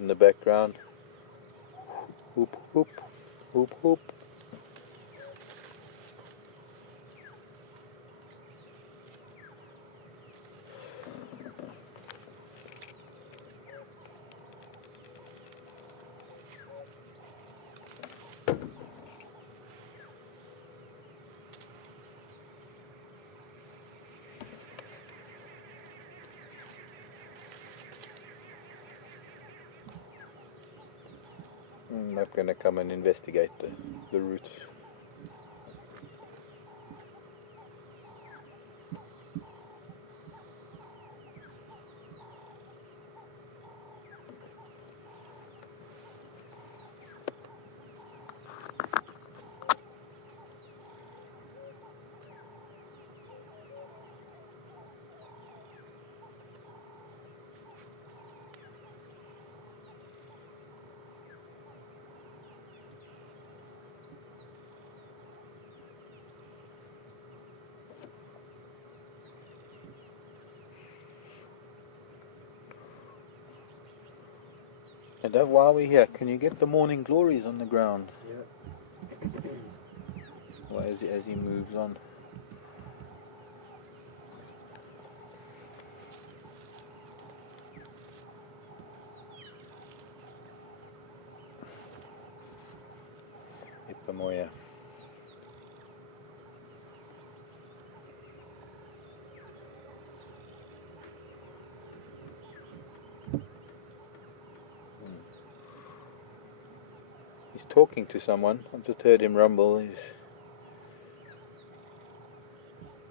in the background. Hoop, hoop, hoop, hoop. I'm not going to come and investigate the roots. And while we're here, can you get the morning glories on the ground? Yeah. Well, as he moves on. Ipamoya. talking to someone. I just heard him rumble. He's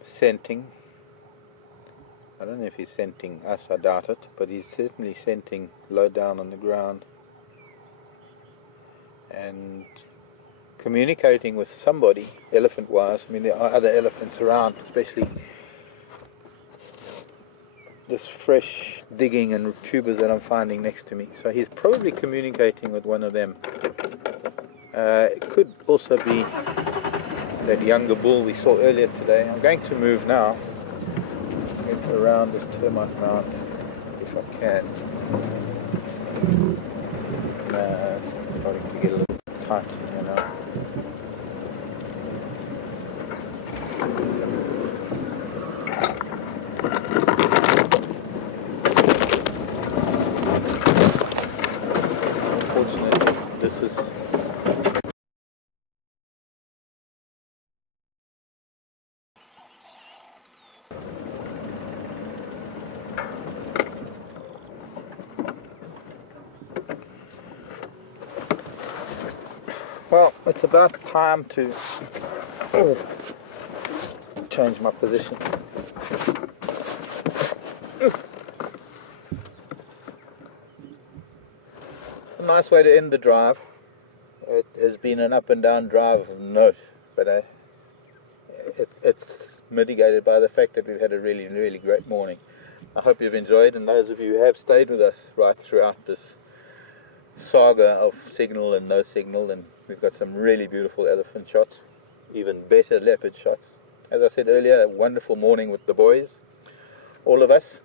scenting. I don't know if he's scenting us, I doubt it, but he's certainly scenting low down on the ground and communicating with somebody, elephant-wise. I mean, there are other elephants around, especially this fresh digging and tubers that I'm finding next to me. So he's probably communicating with one of them. It could also be that younger bull we saw earlier today. I'm going to move now. Get around this termite mound if I can. It's starting to get a little tight here now. Unfortunately, this is well, it's about time to change my position. A nice way to end the drive. It has been an up and down drive of note, but it's mitigated by the fact that we've had a really, really great morning. I hope you've enjoyed, and those of you who have stayed with us right throughout this saga of signal and no signal, and we've got some really beautiful elephant shots, even better leopard shots. As I said earlier, a wonderful morning with the boys, all of us,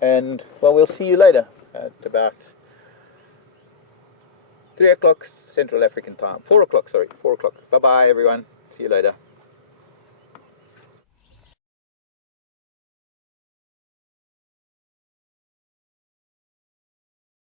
and well, we'll see you later at about 3 o'clock Central African time. 4 o'clock, sorry, 4 o'clock. Bye bye everyone, see you later.